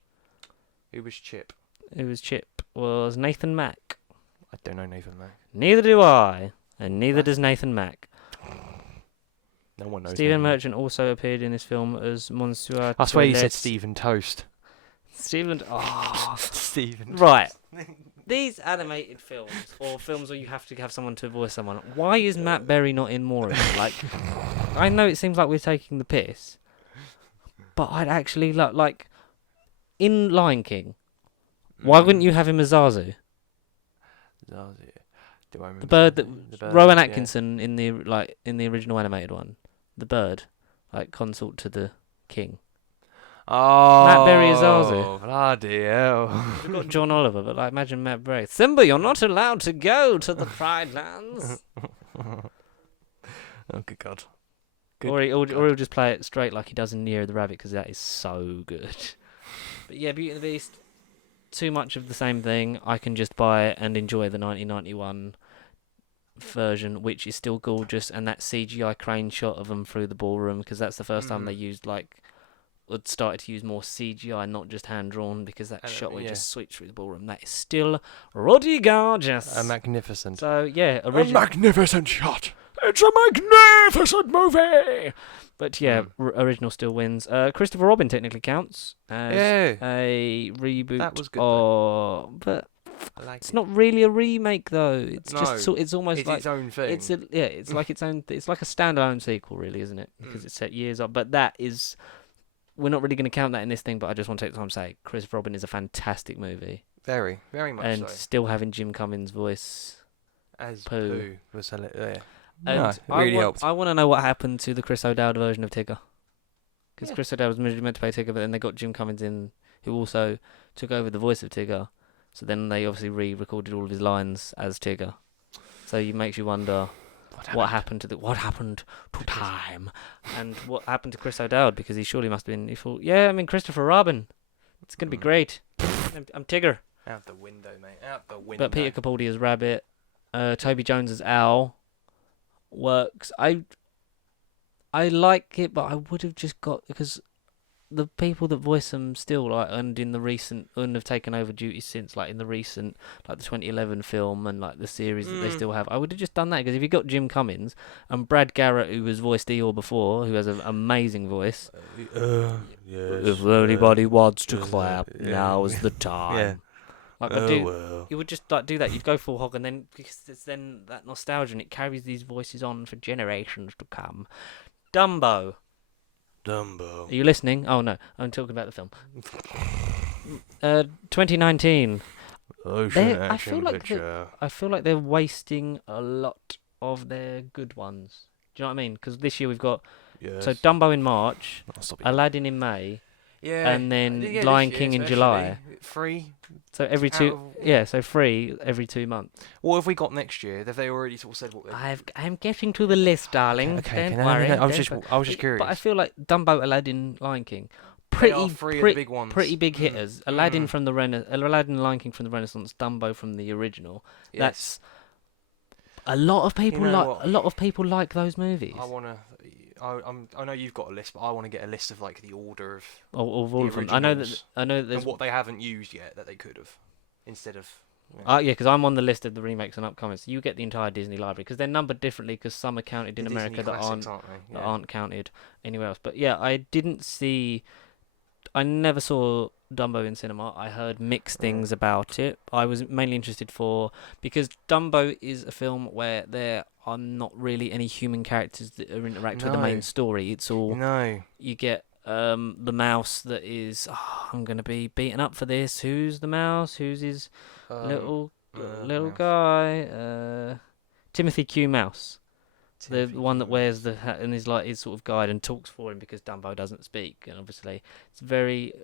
Who was Chip? Who was Chip? Was Nathan Mack. I don't know Nathan Mack. Neither do I, and neither does Nathan Mack. No one knows. Stephen Nathan Mack. Merchant also appeared in this film as Monsieur. I swear you said Toilette. Stephen Toast. Stephen. Oh. Stephen. Right. These animated films, or films where you have to have someone to voice someone, why is Matt Berry not in more of it? Like, I know it seems like we're taking the piss, but I'd actually like in Lion King. Why wouldn't you have him as Zazu? Do I remember The bird that the bird, Rowan yeah. Atkinson in the original animated one, the bird, like consort to the king. Oh, Matt Berry is Zazu. Bloody hell. We've got John Oliver, but like imagine Matt Berry. Simba, you're not allowed to go to the Pride Lands. Oh, good God. Good or he'll God. just play it straight like he does in Year of the Rabbit, because that is so good. But yeah, Beauty and the Beast, too much of the same thing. I can just buy it and enjoy the 1991 version, which is still gorgeous, and that CGI crane shot of them through the ballroom, because that's the first time they used started to use more CGI, not just hand drawn, because that shot where it just switched through the ballroom, that is still ruddy gorgeous. Magnificent. So yeah, A magnificent shot. It's a magnificent movie. But yeah, original still wins. Christopher Robin technically counts as a reboot. That was good. But I like it's not really a remake though. It's just No, it's almost it's like its own thing. it's like its own. It's like a standalone sequel, really, isn't it? Because it's set years up. But that is, we're not really going to count that in this thing. But I just want to take the time to say, Christopher Robin is a fantastic movie. Very, very much and so. still having Jim Cummings' voice As Pooh was yeah. And No, it really helped. I want to know what happened to the Chris O'Dowd version of Tigger. Because Chris O'Dowd was meant to play Tigger, but then they got Jim Cummings in, who also took over the voice of Tigger. So then they obviously re-recorded all of his lines as Tigger. So it makes you wonder what happened to time, and what happened to Chris O'Dowd, because he surely must have been. He thought, yeah, I'm in Christopher Robin. It's gonna be great. I'm Tigger. Out the window, mate. Out the window. But Peter Capaldi as Rabbit, Toby Jones as Owl. Works. I like it, but I would have just got, because the people that voice them still and have taken over duties since, like in the recent, like the 2011 film and like the series that they still have. I would have just done that, because if you got Jim Cummings and Brad Garrett, who was voiced Eeyore before, who has an amazing voice. Yes, If anybody wants to clap, now's the time. Yeah. Like you would just like do that. You'd go full hog, and then, because it's then that nostalgia, and it carries these voices on for generations to come. Dumbo. Are you listening? Oh no, I'm talking about the film. 2019. I feel like they're wasting a lot of their good ones. Do you know what I mean? Because this year we've got so Dumbo in March, Aladdin in May. Yeah, and then Lion King in July. Free. So every so free every 2 months. What have we got next year? Have they already sort of said what? I'm getting to the list, darling. Okay, Don't worry. I was just curious. But I feel like Dumbo, Aladdin, Lion King, They are three of the big ones. pretty big hitters. Aladdin from the Aladdin, Lion King from the Renaissance, Dumbo from the original. Yes. That's a lot of people A lot of people like those movies. I know you've got a list, but I want to get a list of like the order of all of them. I know that there's and what they haven't used yet that they could have, instead of. Yeah, because I'm on the list of the remakes and upcoming. So you get the entire Disney library, because they're numbered differently, because some are counted in America that aren't counted anywhere else. But yeah, I never saw Dumbo in cinema. I heard mixed things about it. I was mainly interested because Dumbo is a film where there are not really any human characters that interact with the main story. It's all you get. The mouse that is, I'm gonna be beaten up for this. Who's the mouse? Who's his little guy? Timothy Q. Mouse. The one that wears the hat and is like his sort of guide and talks for him, because Dumbo doesn't speak. And obviously it's a very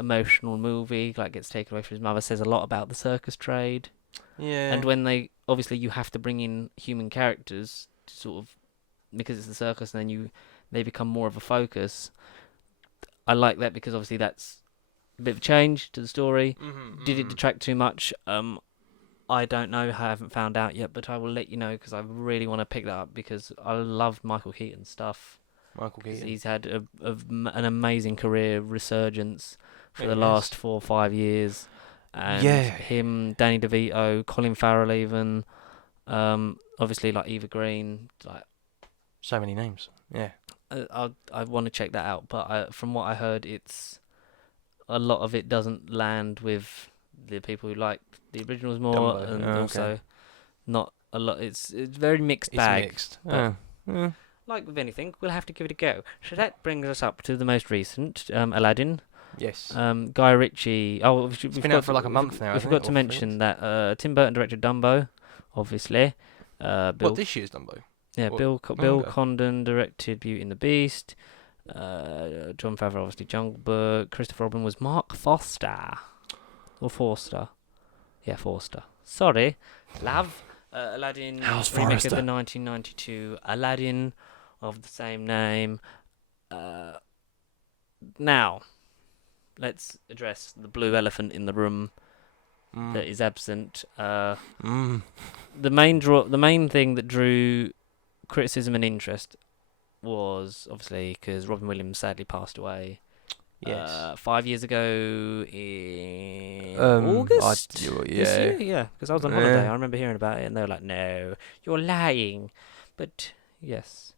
emotional movie, like gets taken away from his mother, says a lot about the circus trade. Yeah. And when obviously you have to bring in human characters to sort of, because it's the circus, and then they become more of a focus. I like that, because obviously that's a bit of a change to the story. Did it detract too much? I don't know. I haven't found out yet, but I will let you know, because I really want to pick that up, because I loved Michael Keaton's stuff. He's had an amazing career resurgence for the last 4 or 5 years. And him, Danny DeVito, Colin Farrell even, obviously like Eva Green, like so many names. Yeah. I want to check that out, but from what I heard, it's a lot of it doesn't land with the people who like the originals more, Dumbo. and also not a lot. It's very mixed bag. It's mixed. Like with anything, we'll have to give it a go. So that brings us up to the most recent, Aladdin. Yes. Guy Ritchie. Oh, we've been out for like a month now. We forgot to mention that Tim Burton directed Dumbo, obviously. What, this year's Dumbo? Yeah, Bill Condon directed Beauty and the Beast. Jon Favreau obviously Jungle Book. Christopher Robin was Mark Foster. Or Forster. Yeah, Forster. Sorry. Love. Aladdin, remake of the 1992 Aladdin. of the same name. Now, let's address the blue elephant in the room that is absent. The main thing that drew criticism and interest was obviously because Robin Williams sadly passed away. Yes. 5 years ago in August this year. Yeah, because I was on holiday. I remember hearing about it, and they were like, "No, you're lying." But yes,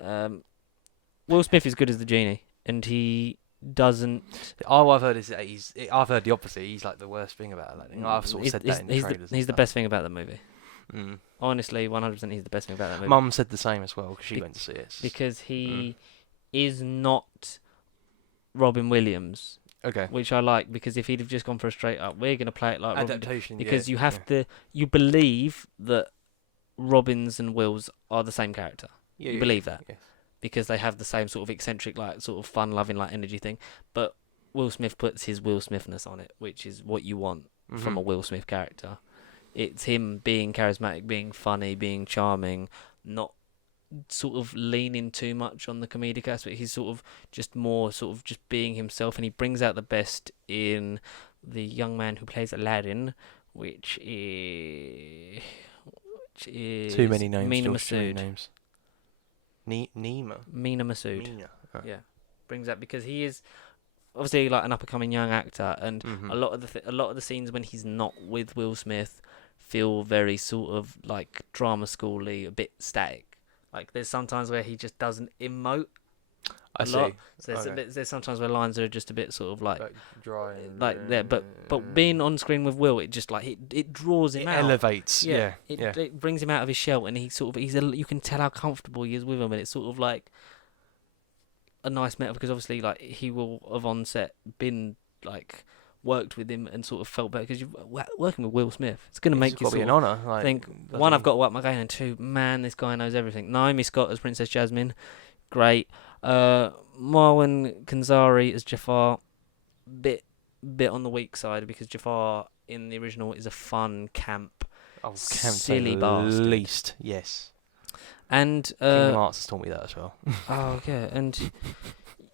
Will Smith is good as the genie, and he doesn't. All I've heard is that I've heard the opposite. He's like the worst thing about Aladdin. I've sort of said that in the trailers. He's the best thing about the movie. Honestly, 100%, he's the best thing about that movie. Mum said the same as well because she went to see it. Because he is not Robin Williams. Okay. Which I like, because if he'd have just gone for a straight up, we're going to play it like adaptation, because you have to, you believe that Robins and Wills are the same character. You believe that. Yes. Because they have the same sort of eccentric, like sort of fun-loving, like energy thing. But Will Smith puts his Will Smithness on it, which is what you want from a Will Smith character. It's him being charismatic, being funny, being charming, not sort of leaning too much on the comedic aspect. He's sort of just more sort of just being himself, and he brings out the best in the young man who plays Aladdin, which is too many names. Mina George, too many Masood. names. Mina Masood. Mina. Oh. Yeah, brings that because he is obviously like an up and coming young actor, and a lot of the scenes when he's not with Will Smith feel very sort of like drama school-y, a bit static. Like there's sometimes where he just doesn't emote a lot. So there's sometimes where lines are just a bit sort of like dry, like that. But being on screen with Will, it just like it draws him out. It elevates. Yeah. It brings him out of his shell, and you can tell how comfortable he is with him, and it's sort of like a nice metaphor because obviously like he will have on set been like worked with him and sort of felt better because you're working with Will Smith. It's going to make you sort be an honour. Like, think, one, I've got to work my game, and two, man, this guy knows everything. Naomi Scott as Princess Jasmine, great. Marwan Kanzari as Jafar, bit on the weak side because Jafar in the original is a fun, silly bastard. Least, yes. And Kingdom Hearts has taught me that as well. Oh, okay. And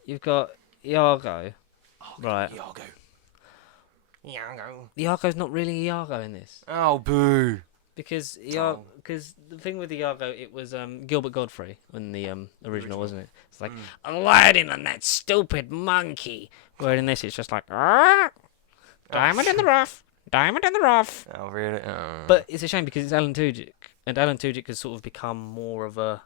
you've got Iago. Right. Iago. Iago's not really Iago in this. Oh, boo. Because the thing with Iago, it was Gilbert Godfrey in the original, wasn't it? It's like Aladdin and that stupid monkey. Where in this, it's just like diamond in the rough, diamond in the rough. Oh, really? But it's a shame because it's Alan Tudyk, and Alan Tudyk has sort of become more of a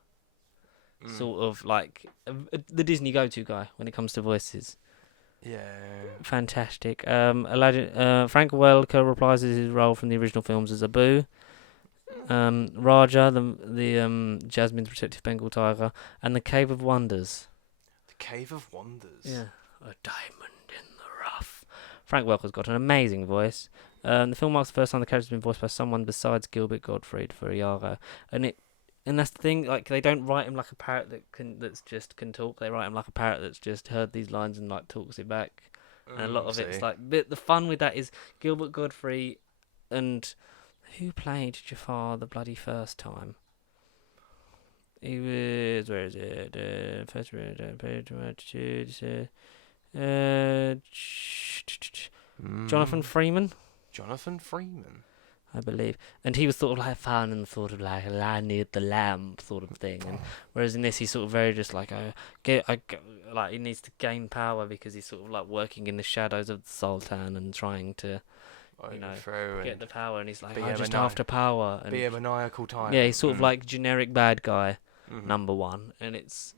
sort of like the Disney go-to guy when it comes to voices. Yeah. Fantastic. Aladdin. Frank Welker reprises his role from the original films as Abu. Raja, the Jasmine's protective Bengal tiger, and the Cave of Wonders. The Cave of Wonders. Yeah. A diamond in the rough. Frank Welker's got an amazing voice. The film marks the first time the character's been voiced by someone besides Gilbert Gottfried for Iago, and that's the thing. Like they don't write him like a parrot that can talk. They write him like a parrot that's just heard these lines and like talks it back. And a lot of it's like, but the fun with that is Gilbert Gottfried and who played Jafar the bloody first time. He was Jonathan Freeman. Jonathan Freeman, I believe, and he was sort of like fun and sort of like lion near the lamb sort of thing, and whereas in this he's sort of very just like like he needs to gain power because he's sort of like working in the shadows of the Sultan and trying to get the power, and he's like I'm just after power and be a maniacal type. Yeah, he's sort of like generic bad guy number one, and it's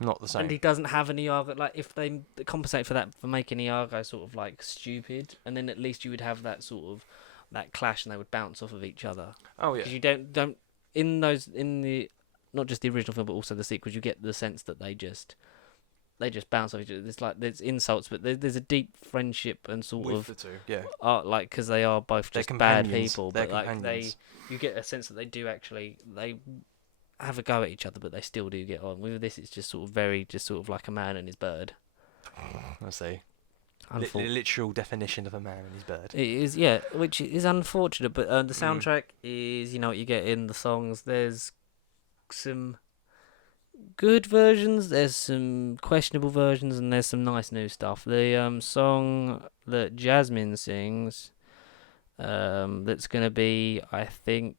not the same. And he doesn't have an Iago. Like if they compensate for that for making Iago sort of like stupid, and then at least you would have that sort of that clash, and they would bounce off of each other. Oh yeah. Because you don't in the not just the original film but also the sequels, you get the sense that they just bounce off each other. It's like there's insults, but there's a deep friendship and sort with of the two, yeah. Like because they are both They're just bad companions. people, They're but like companions. you get a sense that they do actually they have a go at each other, but they still do get on. With this, it's just sort of like a man and his bird. I see. The literal definition of a man and his bird. It is, yeah, which is unfortunate. But the soundtrack is, what you get in the songs. There's some good versions, there's some questionable versions, and there's some nice new stuff. The song that Jasmine sings, that's gonna be, I think,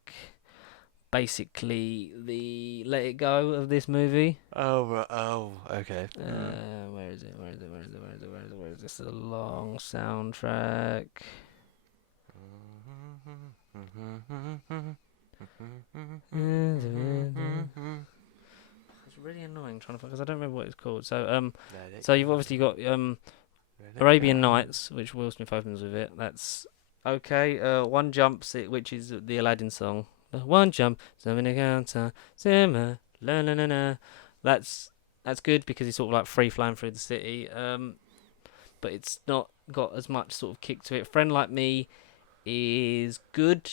basically the Let It Go of this movie. Okay. Where is it? Where is it? Where is it? Where is it? Where is it? Where is this? A long soundtrack. It's really annoying trying to find because I don't remember what it's called. So you've obviously got Arabian Nights, which Will Smith opens with it. That's okay. One Jumps, which is the Aladdin song. One jump, simmer, la la la la. That's good because he's sort of like free flying through the city. But it's not got as much sort of kick to it. Friend Like Me is good.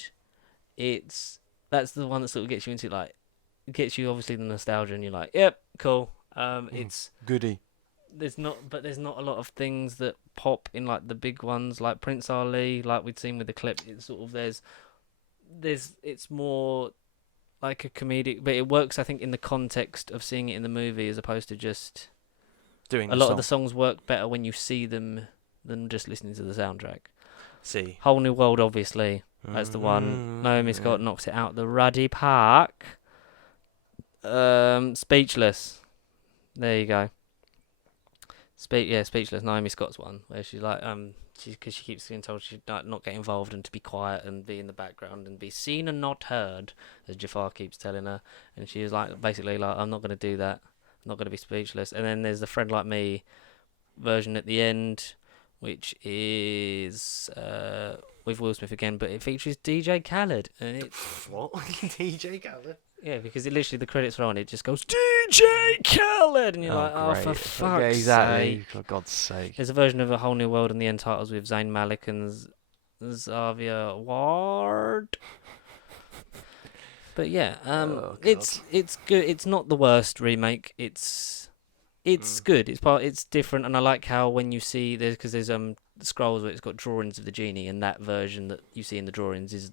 That's the one that sort of gets you into gets you obviously the nostalgia, and you're like, yep, cool. It's goody. there's not a lot of things that pop in like the big ones like Prince Ali, like we'd seen with the clip. It's sort of it's more like a comedic, but it works I think in the context of seeing it in the movie as opposed to just Doing a lot of the songs work better when you see them than just listening to the soundtrack. See. Whole New World, obviously, that's the one. Naomi Scott knocks it out the ruddy park. Speechless. There you go. Speechless. Naomi Scott's one where she's like, because she keeps being told she's not get involved and to be quiet and be in the background and be seen and not heard, as Jafar keeps telling her. And she was like, basically like, I'm not going to do that. I'm not going to be speechless. And then there's the Friend Like Me version at the end, which is with Will Smith again, but it features DJ Khaled. And it's what? DJ Khaled? Yeah, because it literally the credits are on, it just goes DJ Khaled, and you're like, oh, for fuck's sake! For God's sake! There's a version of A Whole New World in the end titles with Zayn Malik and Xavier Ward. But yeah, it's good. It's not the worst remake. It's good. It's different, and I like how when you see because there's scrolls where it's got drawings of the genie, and that version that you see in the drawings is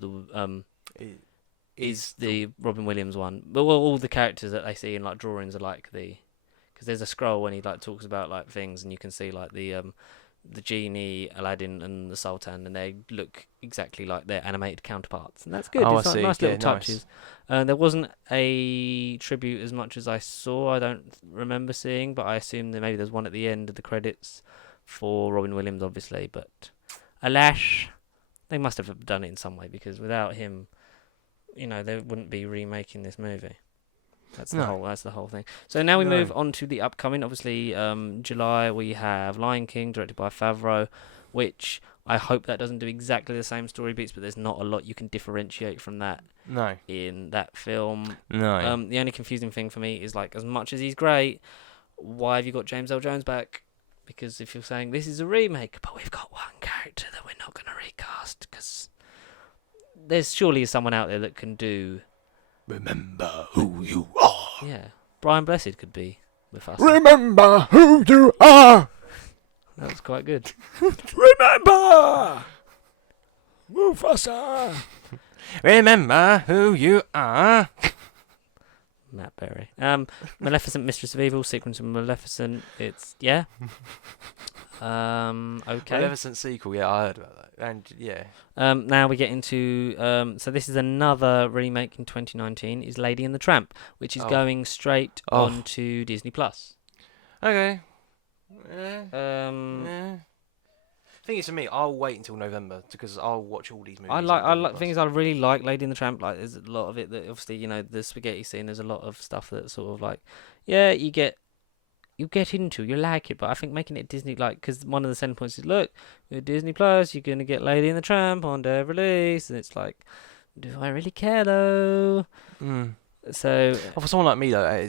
the Robin Williams one. But all the characters that they see in like drawings are like because there's a scroll when he like talks about like things, and you can see like the genie, Aladdin, and the Sultan, and they look exactly like their animated counterparts, and that's good. Oh, it's I like see. Nice little Nice. touches. There wasn't a tribute as much as I saw. I don't remember seeing, but I assume that maybe there's one at the end of the credits for Robin Williams, obviously. But alas, they must have done it in some way, because without him, they wouldn't be remaking this movie. That's the whole thing. So now we move on to the upcoming. Obviously, July we have Lion King, directed by Favreau, which I hope that doesn't do exactly the same story beats, but there's not a lot you can differentiate from that. No. In that film. No. The only confusing thing for me is like, as much as he's great, why have you got James L. Jones back? Because if you're saying this is a remake, but we've got one character that we're not going to recast, because there's surely someone out there that can do. Remember who you are. Yeah, Brian Blessed could be with us. Remember who you are. That was quite good. Remember, Mufasa. Remember who you are. Matt Berry. Maleficent, Mistress of Evil, Sequence of Maleficent. It's okay. Maleficent sequel. Yeah, I heard about that. And yeah. Now we get into so this is another remake in 2019. Is Lady and the Tramp, which is going straight onto Disney Plus. Okay. Yeah. Thing is, for me, I'll wait until November because I'll watch all these movies. I like. Thing is, I really like Lady and the Tramp. Like, there's a lot of it that obviously, the spaghetti scene. There's a lot of stuff that sort of like, yeah, you get into, you like it. But I think making it Disney, like, because one of the selling points is, look, with Disney Plus, you're gonna get Lady and the Tramp on their release, and it's like, do I really care though? So for someone like me though,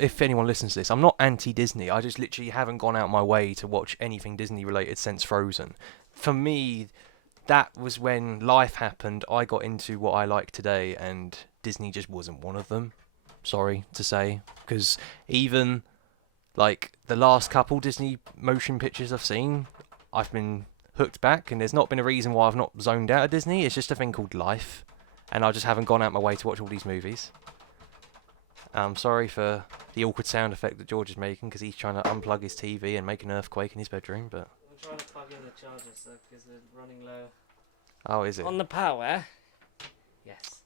if anyone listens to this, I'm not anti-Disney. I just literally haven't gone out my way to watch anything Disney related since Frozen. For me, that was when life happened. I got into what I like today, and Disney just wasn't one of them. Sorry to say, because even like the last couple Disney motion pictures I've seen, I've been hooked back, and there's not been a reason why I've not zoned out of Disney. It's just a thing called life, and I just haven't gone out my way to watch all these movies. I'm sorry for the awkward sound effect that George is making because he's trying to unplug his TV and make an earthquake in his bedroom. But I'm trying to plug in the chargers because they're running low. oh, is it? On the power. Yes.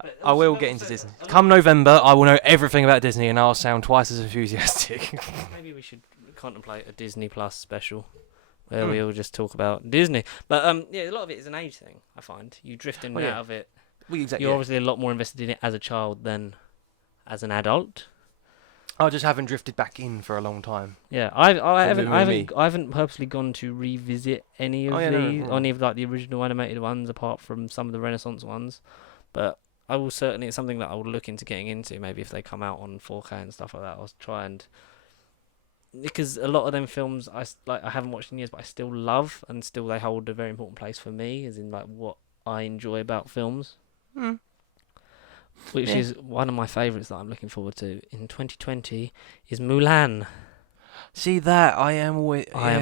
But I will get into Disney. Come November, I will know everything about Disney and I'll sound twice as enthusiastic. Maybe we should contemplate a Disney Plus special where we all just talk about Disney. But yeah, a lot of it is an age thing. I find you drift in and out of it. Well, exactly. You're obviously a lot more invested in it as a child than as an adult. I just haven't drifted back in for a long time. Yeah, I haven't purposely gone to revisit any of any of like the original animated ones apart from some of the Renaissance ones. But I will certainly, it's something that I will look into getting into. Maybe if they come out on 4K and stuff like that, I'll try and, because a lot of them films I haven't watched in years, but I still love, and still they hold a very important place for me, as in like what I enjoy about films. Which is one of my favourites that I'm looking forward to in 2020 is Mulan. See that? I am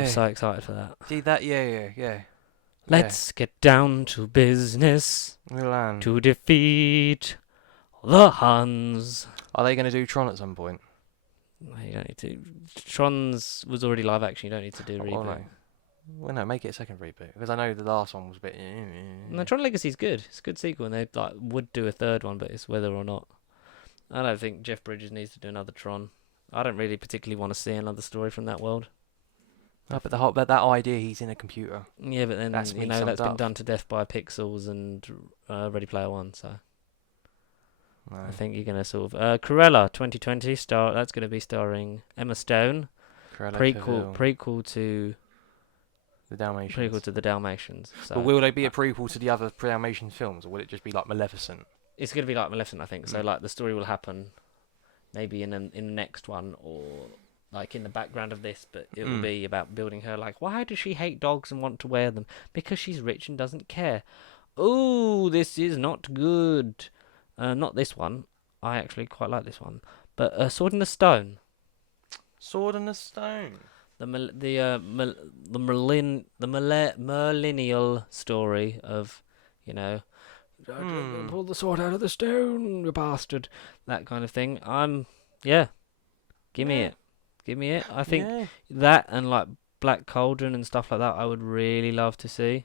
so excited for that. See that? Yeah. Let's get down to business. Mulan. To defeat the Huns. Are they going to do Tron at some point? No, you don't need to. Tron's was already live action. You don't need to do a reboot. No. Well, no, make it a second reboot because I know the last one was a bit. No, Tron Legacy's good. It's a good sequel, and they would do a third one, but it's whether or not. I don't think Jeff Bridges needs to do another Tron. I don't really particularly want to see another story from that world. No, but that idea, he's in a computer. Yeah, but then that's been done to death by Pixels and Ready Player One. So no. I think you're gonna sort of Cruella 2020 that's gonna be starring Emma Stone. Prequel to the Dalmatians. Prequel to the Dalmatians. So. But will they be a prequel to the other Dalmatian films, or will it just be like Maleficent? It's gonna be like Maleficent, I think. So like the story will happen maybe in the next one, or like in the background of this, but it will be about building her. Like, why does she hate dogs and want to wear them? Because she's rich and doesn't care. Oh, this is not good. Not this one. I actually quite like this one. But Sword in the Stone. Sword in the Stone. The millennial story of, pull the sword out of the stone, you bastard. That kind of thing. Give me it. Give me it. I think that and like Black Cauldron and stuff like that I would really love to see.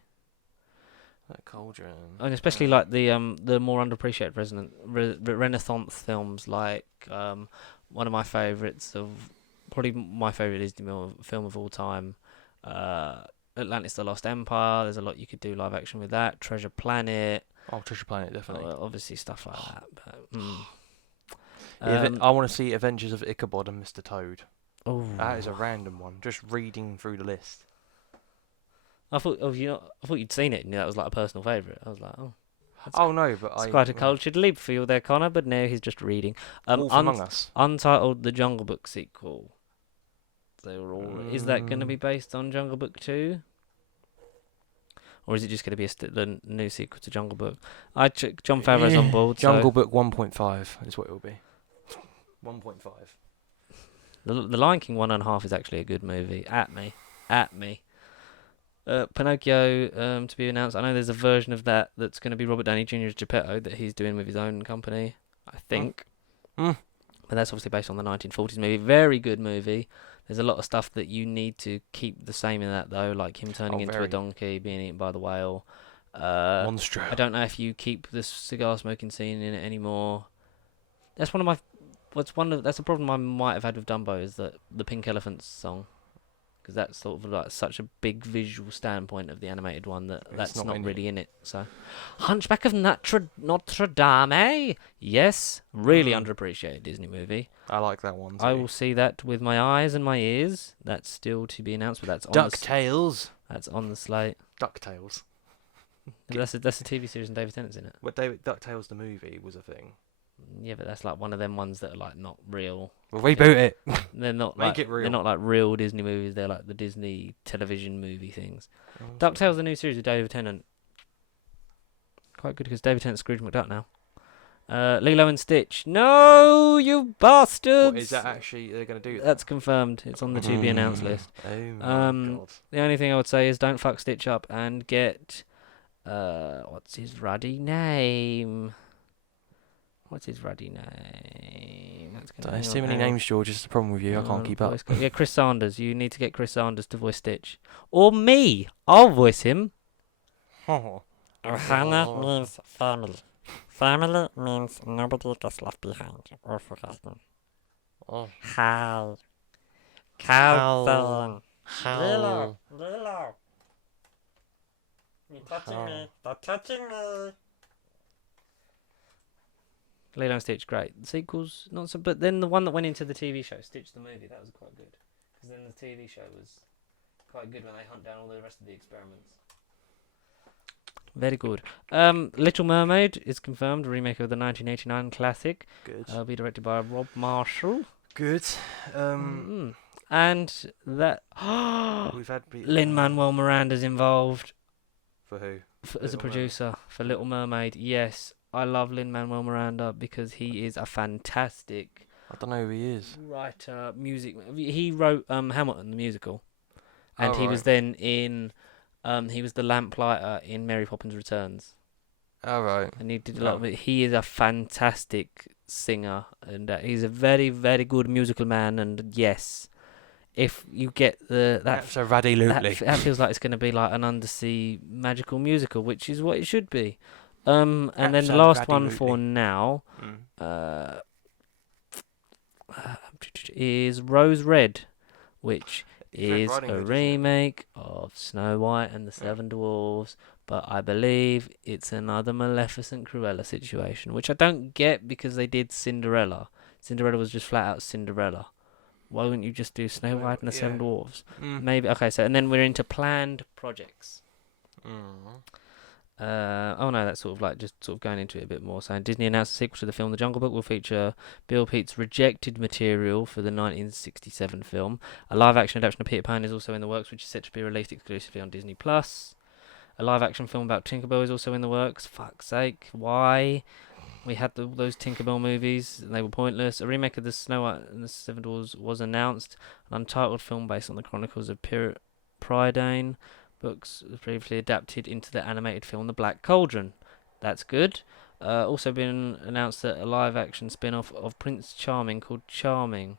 Black Cauldron. And especially like the more underappreciated Renaissance films, like one of my favourites probably my favourite Disney film of all time, Atlantis the Lost Empire. There's a lot you could do live action with that. Treasure Planet. Oh, Treasure Planet, definitely. Obviously stuff like that. But, I want to see Adventures of Ichabod and Mr. Toad. Oh, that is a random one. Just reading through the list. I thought you'd seen it and that was like a personal favourite. I was like, it's quite a cultured leap for you there, Connor. But no, he's just reading. Wolf Among Us. Untitled The Jungle Book sequel. Is that going to be based on Jungle Book 2? Or is it just going to be the new sequel to Jungle Book? Jon Favreau's on board. Jungle Book 1.5 is what it will be. 1.5. The Lion King 1.5 is actually a good movie. At me. Pinocchio to be announced. I know there's a version of that's going to be Robert Downey Jr.'s Geppetto that he's doing with his own company, I think. But that's obviously based on the 1940s movie. Very good movie. There's a lot of stuff that you need to keep the same in that, though, like him turning into a donkey, being eaten by the whale. Monstro. I don't know if you keep the cigar smoking scene in it anymore. That's that's a problem I might have had with Dumbo, is that the Pink Elephants song, because that's sort of like such a big visual standpoint of the animated one that's not really in it. So, Hunchback of Notre Dame, eh? Yes, really underappreciated Disney movie. I like that one too. I will see that with my eyes and my ears. That's still to be announced, but that's on DuckTales. That's on the slate. DuckTales. That's a TV series and David Tennant's in it. What DuckTales the movie was a thing. Yeah, but that's like one of them ones that are like not real. Well, reboot it. They're not Make it real. They're not like real Disney movies. They're like the Disney television movie things. DuckTales, the new series with David Tennant. Quite good because David Tennant's Scrooge McDuck now. Lilo and Stitch. No, you bastards! What, is that actually they're going to do that? That's confirmed. It's on the to be announced list. Oh my god. The only thing I would say is don't fuck Stitch up and get what's his ruddy name? What's his ruddy name? There's too many names, George. It's the problem with you. I can't keep up. Yeah, Chris Sanders. You need to get Chris Sanders to voice Stitch. Or me. I'll voice him. Ohana means family. Family means nobody gets left behind or forgotten. Oh. Hi. Cousin. How? Lilo. You're touching me. Stop touching me. Lilo and Stitch, great. The sequels, not so. But then the one that went into the TV show, Stitch the movie, that was quite good. Because then the TV show was quite good when they hunt down all the rest of the experiments. Very good. Little Mermaid is confirmed, a remake of the 1989 classic. Good. Be directed by Rob Marshall. Good. And that We've had Lin-Manuel Miranda's involved for who? as a producer for Little Mermaid. Yes, I love Lin-Manuel Miranda because he is a fantastic I don't know who he is. writer, music. He wrote Hamilton the musical, and Oh, he was right. then in. He was the lamplighter in Mary Poppins Returns, All right. and he did a lot of it. He is a fantastic singer, and he's a very, very good musical man. And yes, if you get that Absolutely. that feels like it's going to be like an undersea magical musical, which is what it should be. And then the last one for now is Rose Red, which is Riding a Hood, isn't it? remake of Snow White and the Seven Dwarfs, but I believe it's another Maleficent Cruella situation, which I don't get because they did Cinderella. Cinderella was just flat out Cinderella. Why wouldn't you just do Snow White and the Seven Dwarfs? Maybe. Okay, so and then we're into planned projects. Oh no, that's sort of like just sort of going into it a bit more. So Disney announced a sequel to the film The Jungle Book will feature Bill Pete's rejected material for the 1967 film. A live-action adaptation of Peter Pan is also in the works, which is set to be released exclusively on Disney+. A live-action film about Tinkerbell is also in the works. Fuck's sake, why? We had those Tinkerbell movies, and they were pointless. A remake of the Snow White and the Seven Dwarfs was announced. An untitled film based on the chronicles of Prydain books was previously adapted into the animated film The Black Cauldron. That's good. Also been announced that a live-action spin-off of Prince Charming called Charming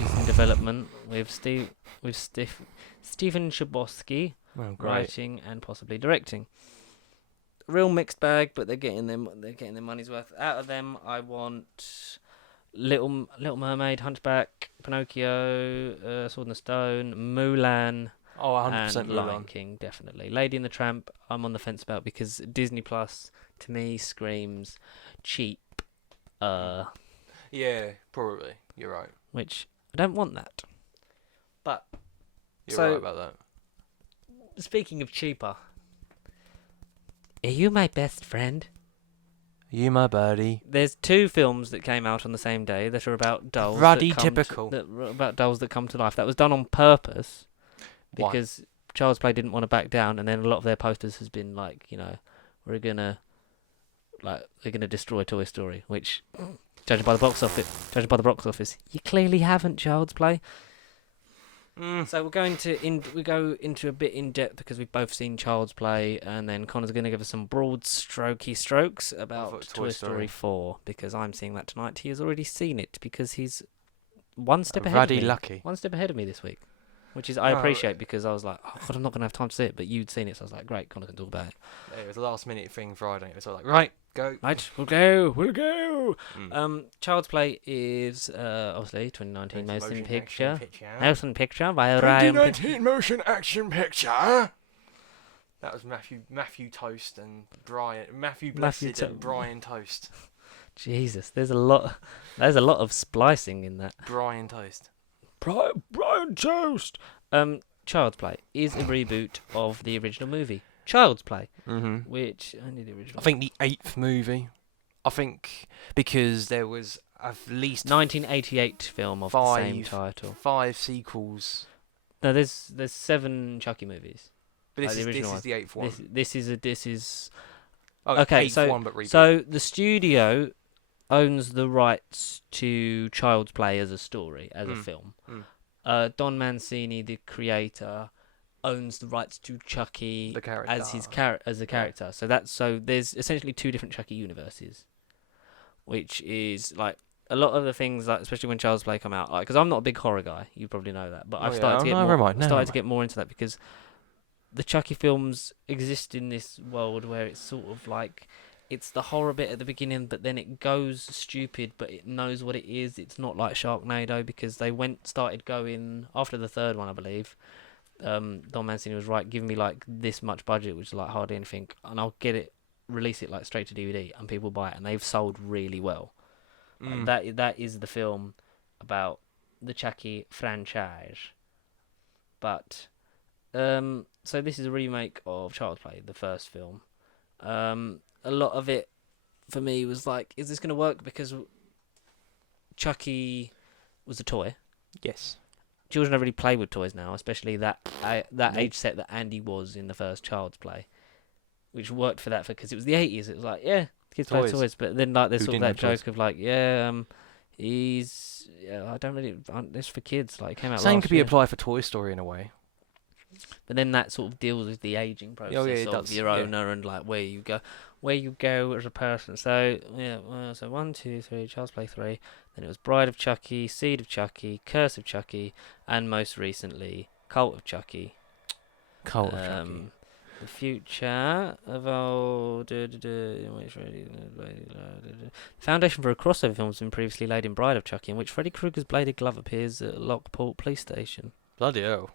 is in development with Stephen Chbosky writing and possibly directing. Real mixed bag, but they're getting their money's worth out of them. I want Little Mermaid, Hunchback, Pinocchio, Sword in the Stone, Mulan. Oh, 100% And Lion Mulan. King, definitely. Lady and the Tramp, I'm on the fence about because Disney Plus to me screams cheap. Yeah, probably. You're right. Which I don't want that. But You're So- right about that. speaking of cheaper, are you my best friend? You, my buddy. There's two films that came out on the same day that are about dolls. Ruddy that come typical. about dolls that come to life. That was done on purpose Why? because Child's Play didn't want to back down, and then a lot of their posters has been like, they're gonna destroy Toy Story, which, judging by the box office, you clearly haven't. Child's Play. So we're going to go into a bit in depth because we've both seen Child's Play, and then Connor's going to give us some broad strokes about Toy Story 4 because I'm seeing that tonight. He has already seen it because he's one step ahead Ruddy of me. lucky. One step ahead of me this week, which is I No, appreciate because I was like, oh God, I'm not going to have time to see it, but you'd seen it, so I was like, great, Connor can talk about it. It was a last minute thing Friday. It was all like, right, go. Right, we'll go. Mm. Child's Play is obviously 2019 motion action picture. picture. Motion picture by Ryan. 2019 motion action picture. That was Matthew Toast and Brian. Matthew Blessed and Brian Toast. Jesus, there's a lot of splicing in that. Brian Toast. Brian Toast. Child's Play is a reboot of the original movie, Child's Play, Mm-hmm. which only the original. I think the 8th movie. I think because there was at least 1988 film of the same title. 5 sequels. No, there's 7 Chucky movies. But the this original is the 8th one. This is Oh, okay. 8th one, but reboot. So the studio owns the rights to Child's Play as a story, as a film. Don Mancini, the creator, owns the rights to Chucky The character. as his as a character. So there's essentially 2 different Chucky universes. which is like a lot of the things, like especially when Child's Play come out, like because I'm not a big horror guy, you probably know that, but I've started to get more into that because the Chucky films exist in this world where it's sort of like it's the horror bit at the beginning, but then it goes stupid, but it knows what it is. It's not like Sharknado because they started going after the third one, I believe. Don Mancini was right, giving me like this much budget, which is like hardly anything, and I'll release it like straight to DVD, and people buy it, and they've sold really well. That is the film about the Chucky franchise, but so this is a remake of Child's Play, the first film. A lot of it for me was like, is this going to work? Because Chucky was a toy. Yes. Children don't really play with toys now, especially that age set that Andy was in the first Child's Play, which worked for that because it was the 80s. It was like, yeah, kids play toys, but then like there's sort of that joke of like, I don't really, it's for kids. Like it came out. Same could be applied for Toy Story in a way. But then that sort of deals with the aging process of your owner and like where you go as a person. So so 1, 2, 3, Child's Play 3. Then it was Bride of Chucky, Seed of Chucky, Curse of Chucky, and most recently Cult of Chucky. The future of old. Foundation for a crossover film has been previously laid in Bride of Chucky, in which Freddy Krueger's bladed glove appears at Lockport Police Station. Bloody hell.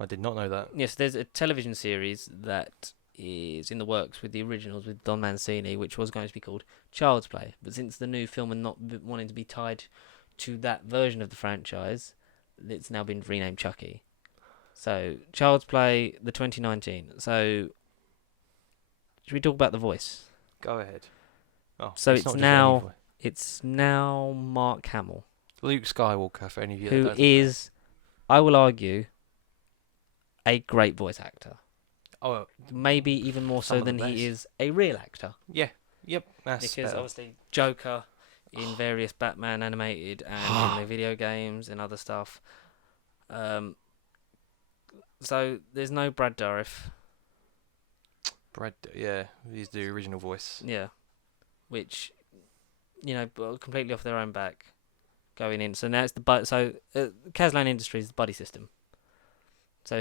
I did not know that. Yes, there's a television series that is in the works with the originals with Don Mancini, which was going to be called Child's Play. But since the new film and not wanting to be tied to that version of the franchise, it's now been renamed Chucky. So, Child's Play, the 2019. So, should we talk about the voice? Go ahead. Oh, so it's now Mark Hamill. Luke Skywalker, for any of you who is, I will argue, a great voice actor. Oh, maybe even more so than he is a real actor. Yeah. Yep. That's because better. Obviously Joker in various Batman animated and in the video games and other stuff. So there's no Brad Dourif. He's the original voice. Yeah, which completely off their own back, going in. So now it's Kazlan Industries, the buddy system. So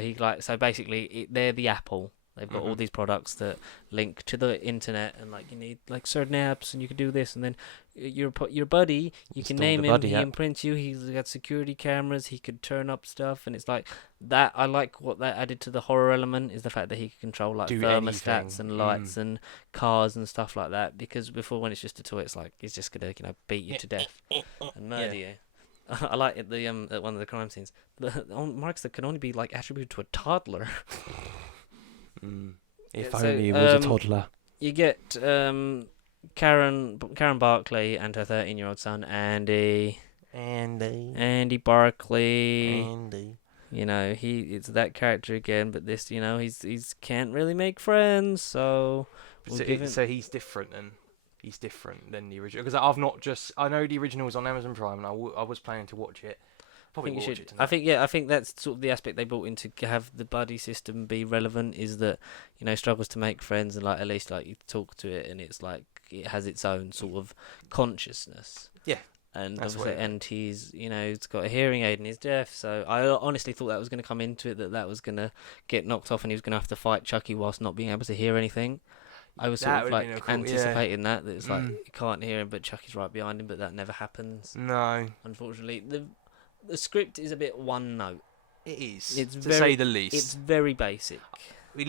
basically they're the Apple. They've got all these products that link to the internet, and like you need like certain apps, and you can do this, and then your buddy, you can name him. He imprints you. He's got security cameras. He could turn up stuff, and it's like that. I like what that added to the horror element is the fact that he could control like thermostats and lights and cars and stuff like that. Because before, when it's just a toy, it's like he's just gonna beat you to death and murder you. I like it. At one of the crime scenes, the marks that can only be like attributed to a toddler. If only he was a toddler. You get Karen Barkley and her 13-year-old son Andy Barkley. It's that character again, but this he's can't really make friends, so he's different then. He's different than the original because I know the original was on Amazon Prime and I was planning to watch it. Probably watch it tonight. I think that's sort of the aspect they brought in to have the buddy system be relevant is that struggles to make friends and like at least like you talk to it and it's like it has its own sort of consciousness. Yeah. And obviously, and he's he's got a hearing aid and he's deaf. So I honestly thought that was going to come into it, that was going to get knocked off and he was going to have to fight Chucky whilst not being able to hear anything. I was sort of like anticipating that it's like you can't hear him, but Chucky's right behind him, but that never happens. No, unfortunately, the script is a bit one note. It is, to say the least. It's very basic. We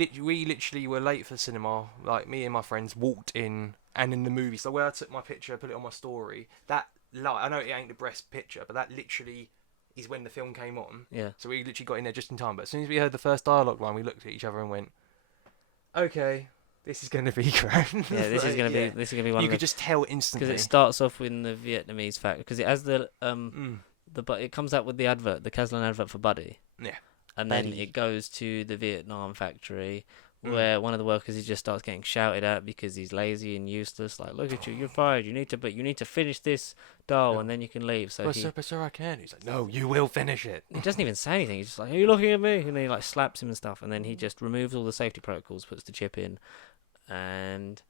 literally were late for the cinema. Like me and my friends walked in, and in the movie. So where I took my picture, put it on my story. That light, I know it ain't the best picture, but that literally is when the film came on. Yeah. So we literally got in there just in time. But as soon as we heard the first dialogue line, we looked at each other and went, "Okay, this is going to be great." Yeah, this is going to be one. You could just tell instantly because it starts off with the Vietnamese fact because it has it comes out with the advert, the Kazlan advert for Buddy. Yeah. And then it goes to the Vietnam factory where one of the workers just starts getting shouted at because he's lazy and useless. Like, look at you, you're fired. You need to finish this doll and then you can leave. So sir, I can. He's like, no, you will finish it. He doesn't even say anything. He's just like, are you looking at me? And then he like slaps him and stuff. And then he just removes all the safety protocols, puts the chip in, and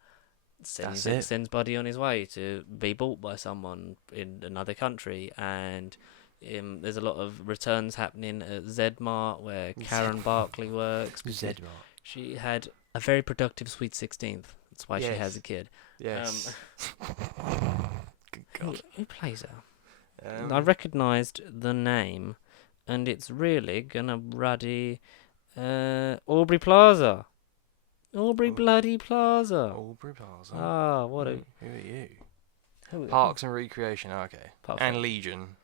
sends Buddy on his way to be bought by someone in another country, and there's a lot of returns happening at Zmart where Karen Barkley works. Zmart. She had a very productive sweet 16th. That's why she has a kid. Yes. Good God. Who plays her? I recognised the name, and it's really gonna ruddy Aubrey Plaza. Aubrey bloody Plaza. Aubrey Plaza. Ah, what a... Who are you? Who- Parks and Recreation. Okay. Parks And and- Legion.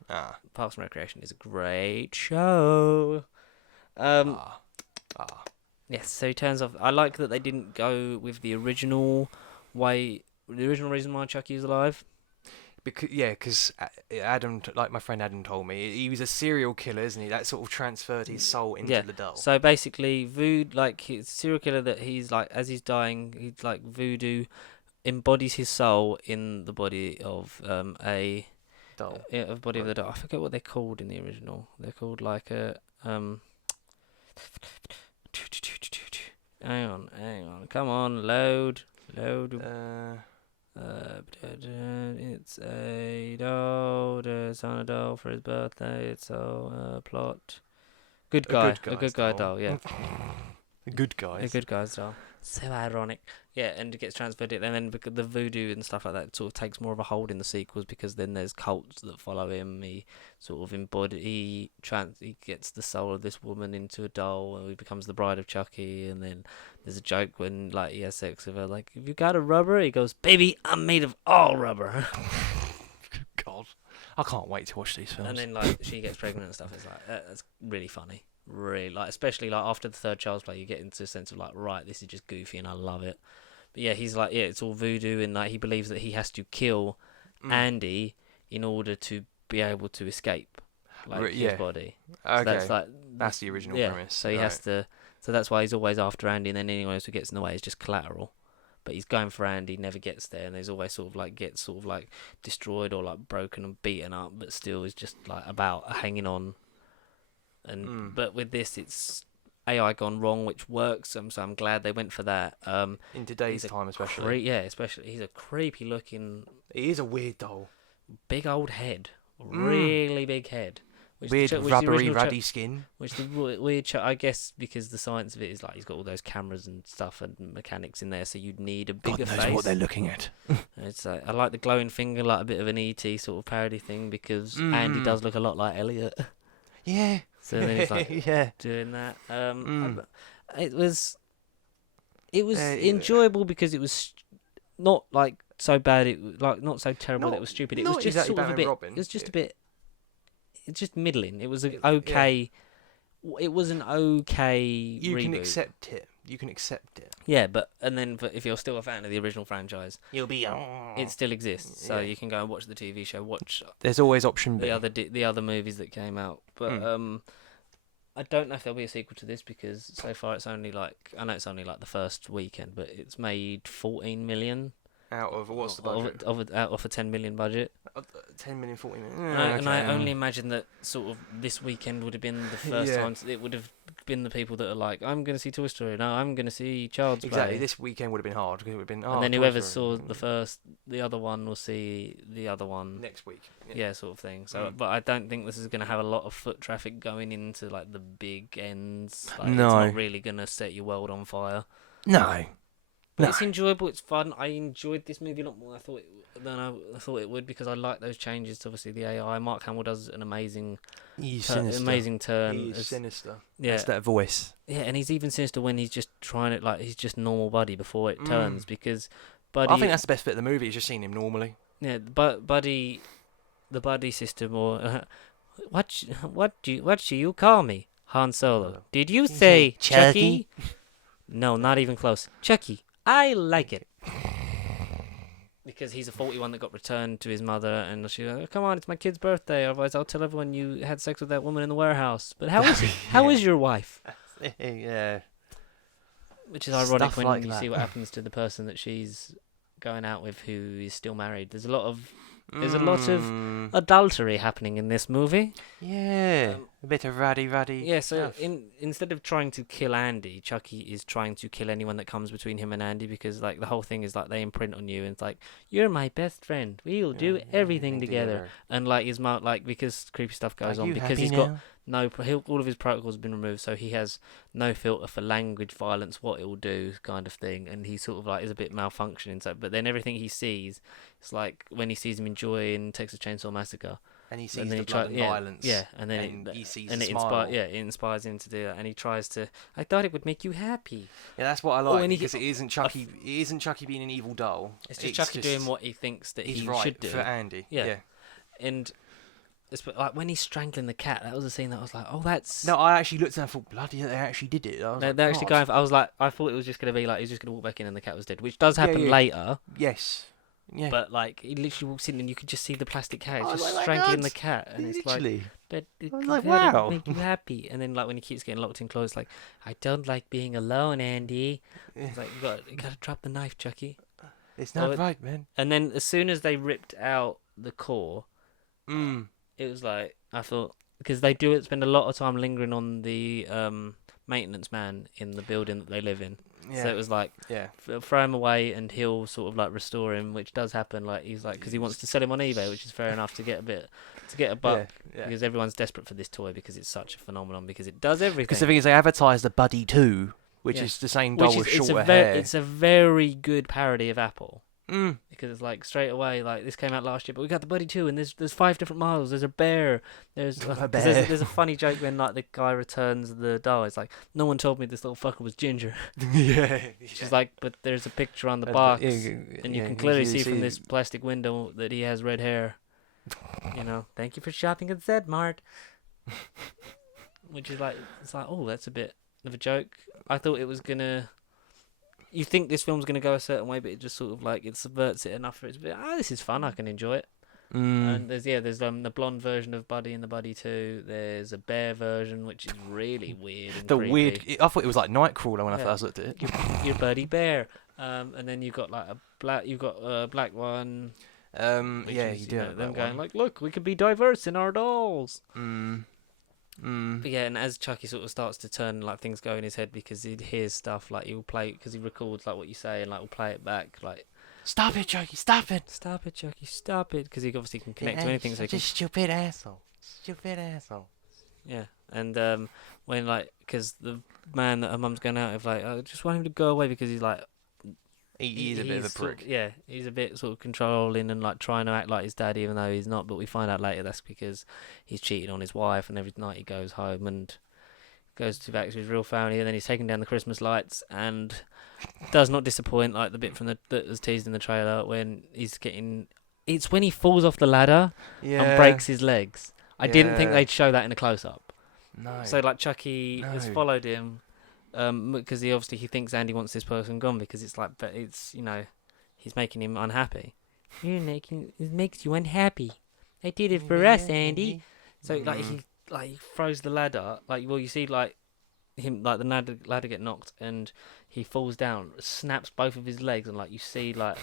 Parks and Recreation is a great show. Yes, so he turns off. I like that they didn't go with the original way, the original reason why Chucky is alive. Because Adam, like my friend Adam told me, he was a serial killer, isn't he? That sort of transferred his soul into the doll. So basically, he's a serial killer that he's like, as he's dying, he's like voodoo embodies his soul in the body of a doll. Of the doll. I forget what they're called in the original. They're called like a Hang on. Come on, load. It's a doll. There's on a doll for his birthday. It's all plot. A good guy doll. Yeah. A good guy. A good guy's doll. So ironic. Yeah, and it gets transferred it, and then because the voodoo and stuff like that sort of takes more of a hold in the sequels, because then there's cults that follow him. He sort of he gets the soul of this woman into a doll, and he becomes the bride of Chucky. And then there's a joke when like he has sex with her, like, "Have you got a rubber?" He goes, "Baby, I'm made of all rubber." God, I can't wait to watch these films. And then like she gets pregnant and stuff. It's like that's really funny. Really, like, especially like after the third Child's Play, you get into a sense of like, right, this is just goofy and I love it. But yeah, he's like, it's all voodoo, and like he believes that he has to kill Andy in order to be able to escape like his body. Okay, So that's the original premise. So he has to. So that's why he's always after Andy, and then anyone else who gets in the way is just collateral. But he's going for Andy, never gets there, and there's always gets destroyed or like broken and beaten up, but still is just like about hanging on. And but with this, it's AI gone wrong, which works. So I'm glad they went for that. In today's time, especially. Especially he's a creepy looking. He is a weird doll. Big old head, really big head. Weird rubbery, ruddy skin. Which the weird, I guess, because the science of it is like he's got all those cameras and stuff and mechanics in there, so you'd need a bigger face. God knows what they're looking at. It's like, I like the glowing finger, like a bit of an ET sort of parody thing, because Andy does look a lot like Elliot. Yeah. So then he's like doing that. It was enjoyable because it was not like so bad. It like not so terrible that it was stupid. It was just exactly sort of a bit. Robin. It was just a bit. It's just middling. It was okay. It was an okay. You reboot. can accept it. You can accept it. Yeah, but if you're still a fan of the original franchise, You'll be. it still exists. So you can go and watch the TV show. Watch There's always option B. the other movies that came out, but I don't know if there'll be a sequel to this, because so far it's only like, I know it's only like the first weekend, but it's made 14 million Out of what's the budget? out of a 10 million budget. 10 million, 40 million. And I only imagine that sort of this weekend would have been the first time it would have been the people that are like, I'm going to see Toy Story, no, I'm going to see Child's Play. Exactly, this weekend would have been hard, because it would have been. And then whoever saw the other one will see the other one next week. Yeah, sort of thing. So, but I don't think this is going to have a lot of foot traffic going into like the big ends. Like, No. It's not really going to set your world on fire. No. But it's enjoyable. It's fun. I enjoyed this movie a lot more than I thought it would, because I like those changes to obviously the AI. Mark Hamill does an amazing turn. He's sinister. Yeah. It's that voice. Yeah, and he's even sinister when he's just trying it, like he's just normal Buddy before it turns, because Buddy. I think that's the best bit of the movie. Is just seeing him normally. Yeah, but Buddy, the Buddy system, or what do you call me, Han Solo? Did you say Chucky? No, not even close. Chucky. I like it. Because he's a faulty one that got returned to his mother, and she's like, oh, come on, it's my kid's birthday, otherwise I'll tell everyone you had sex with that woman in the warehouse. But how is it? How is your wife? Yeah. Which is ironic Stuff when like you that. see what happens to the person that she's going out with, who is still married. There's a lot of There's a lot of adultery happening in this movie. Yeah, a bit of ruddy. Yeah, so stuff. instead of trying to kill Andy, Chucky is trying to kill anyone that comes between him and Andy, because like the whole thing is like they imprint on you and it's like, you're my best friend. We'll do everything together. And like his mouth, like, because creepy stuff goes on, because he's got all of his protocols have been removed, so he has no filter for language, violence, what it will do, kind of thing, and he sort of like is a bit malfunctioning. So, but then everything he sees, it's like when he sees him enjoying Texas Chainsaw Massacre, and he sees the blood and violence. Yeah, and then he sees and the it smile. it inspires him to do that, and he tries to. I thought it would make you happy. Yeah, that's what I like, and because it isn't Chucky. It isn't Chucky being an evil doll. It's just Chucky doing what he thinks that he right should do for Andy. Yeah. And it's like when he's strangling the cat. That was a scene that I was like, oh, that's. No, I actually looked and I thought, bloody, they actually did it. They're actually going. I was like, I thought it was just gonna be like he's just gonna walk back in and the cat was dead, which does happen later. Yes. Yeah. But like he literally walks in and you could just see the plastic cat I was just like, strangling "God." the cat, and it's Literally. like, but it I was like, would wow. make you happy. And then like when he keeps getting locked in clothes, like, I don't like being alone, Andy. It's like you gotta drop the knife, Chucky. It's not right, man. And then as soon as they ripped out the core, Mm. it was like, I thought, because they do spend a lot of time lingering on the maintenance man in the building that they live in. Yeah. So it was like, Yeah. throw him away and he'll sort of like restore him, which does happen. Like he's like, because he wants to sell him on eBay, which is fair enough to get a buck, Yeah. because everyone's desperate for this toy because it's such a phenomenon, because it does everything. Because the thing is, they advertised the Buddy 2, which is the same doll with shorter hair. It's a very good parody of Apple. Mm. Because it's like straight away, like this came out last year, but we got the Buddy 2, and there's 5 different models. There's a bear. There's A bear. There's a funny joke when like the guy returns the doll. It's like, no one told me this little fucker was ginger. Yeah. She's like, but there's a picture on the box, and you can clearly see from this see. plastic window that he has red hair. You know, thank you for shopping at Z-Mart. Which is like, it's like, oh, that's a bit of a joke. I thought it was gonna. You think this film's gonna go a certain way, but it just sort of like it subverts it enough for it to be, this is fun. I can enjoy it. And there's the blonde version of Buddy in the Buddy 2. There's a bear version, which is really weird. And creepy. I thought it was like Nightcrawler when I first looked at it. Your Buddy Bear. And then you've got like a black one. Yeah, you do. Know, have them that going one. like, look, we could be diverse in our dolls. Mm. But yeah, and as Chucky sort of starts to turn, like things go in his head because he hears stuff, like he'll play, because he records like what you say and like will play it back, like, Stop it, Chucky! Stop it! stop it, Chucky, stop it, because he obviously can connect to anything. So he can, Just stupid asshole. Stupid asshole. yeah, and when like, because the man that her mum's going out with, like, I just want him to go away because he's like, He's a bit of a sort prick. yeah, he's a bit sort of controlling and like trying to act like his dad, even though he's not. But we find out later that's because he's cheated on his wife, and every night he goes home and goes back to his real family, and then he's taking down the Christmas lights and does not disappoint. Like the bit from that was teased in the trailer when he's getting. It's when he falls off the ladder and breaks his legs. I didn't think they'd show that in a close up. No. So like Chucky has followed him. Because he thinks Andy wants this person gone, because it's like, but it's, you know, he's making him unhappy. It makes you unhappy. I did it for us, Andy. So like he throws the ladder, like, well, you see like him, like the ladder get knocked and he falls down, snaps both of his legs, and like you see like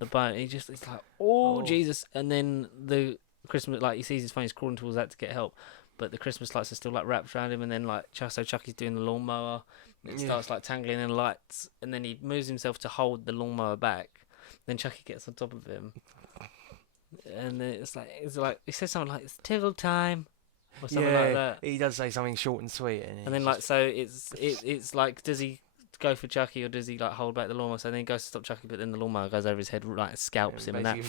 the bone. It's like, oh Jesus! And then the Christmas, like he sees his phone, he's crawling towards that to get help. But the Christmas lights are still like wrapped around him, and then like Chucky's doing the lawnmower. It starts like tangling in the lights, and then he moves himself to hold the lawnmower back. Then Chucky gets on top of him, and then it's like he says something like, "It's tickle time," or something like that. He does say something short and sweet, And then like so it's like, does he go for Chucky or does he like hold back the lawnmower? So then he goes to stop Chucky, but then the lawnmower goes over his head, like scalps him, and that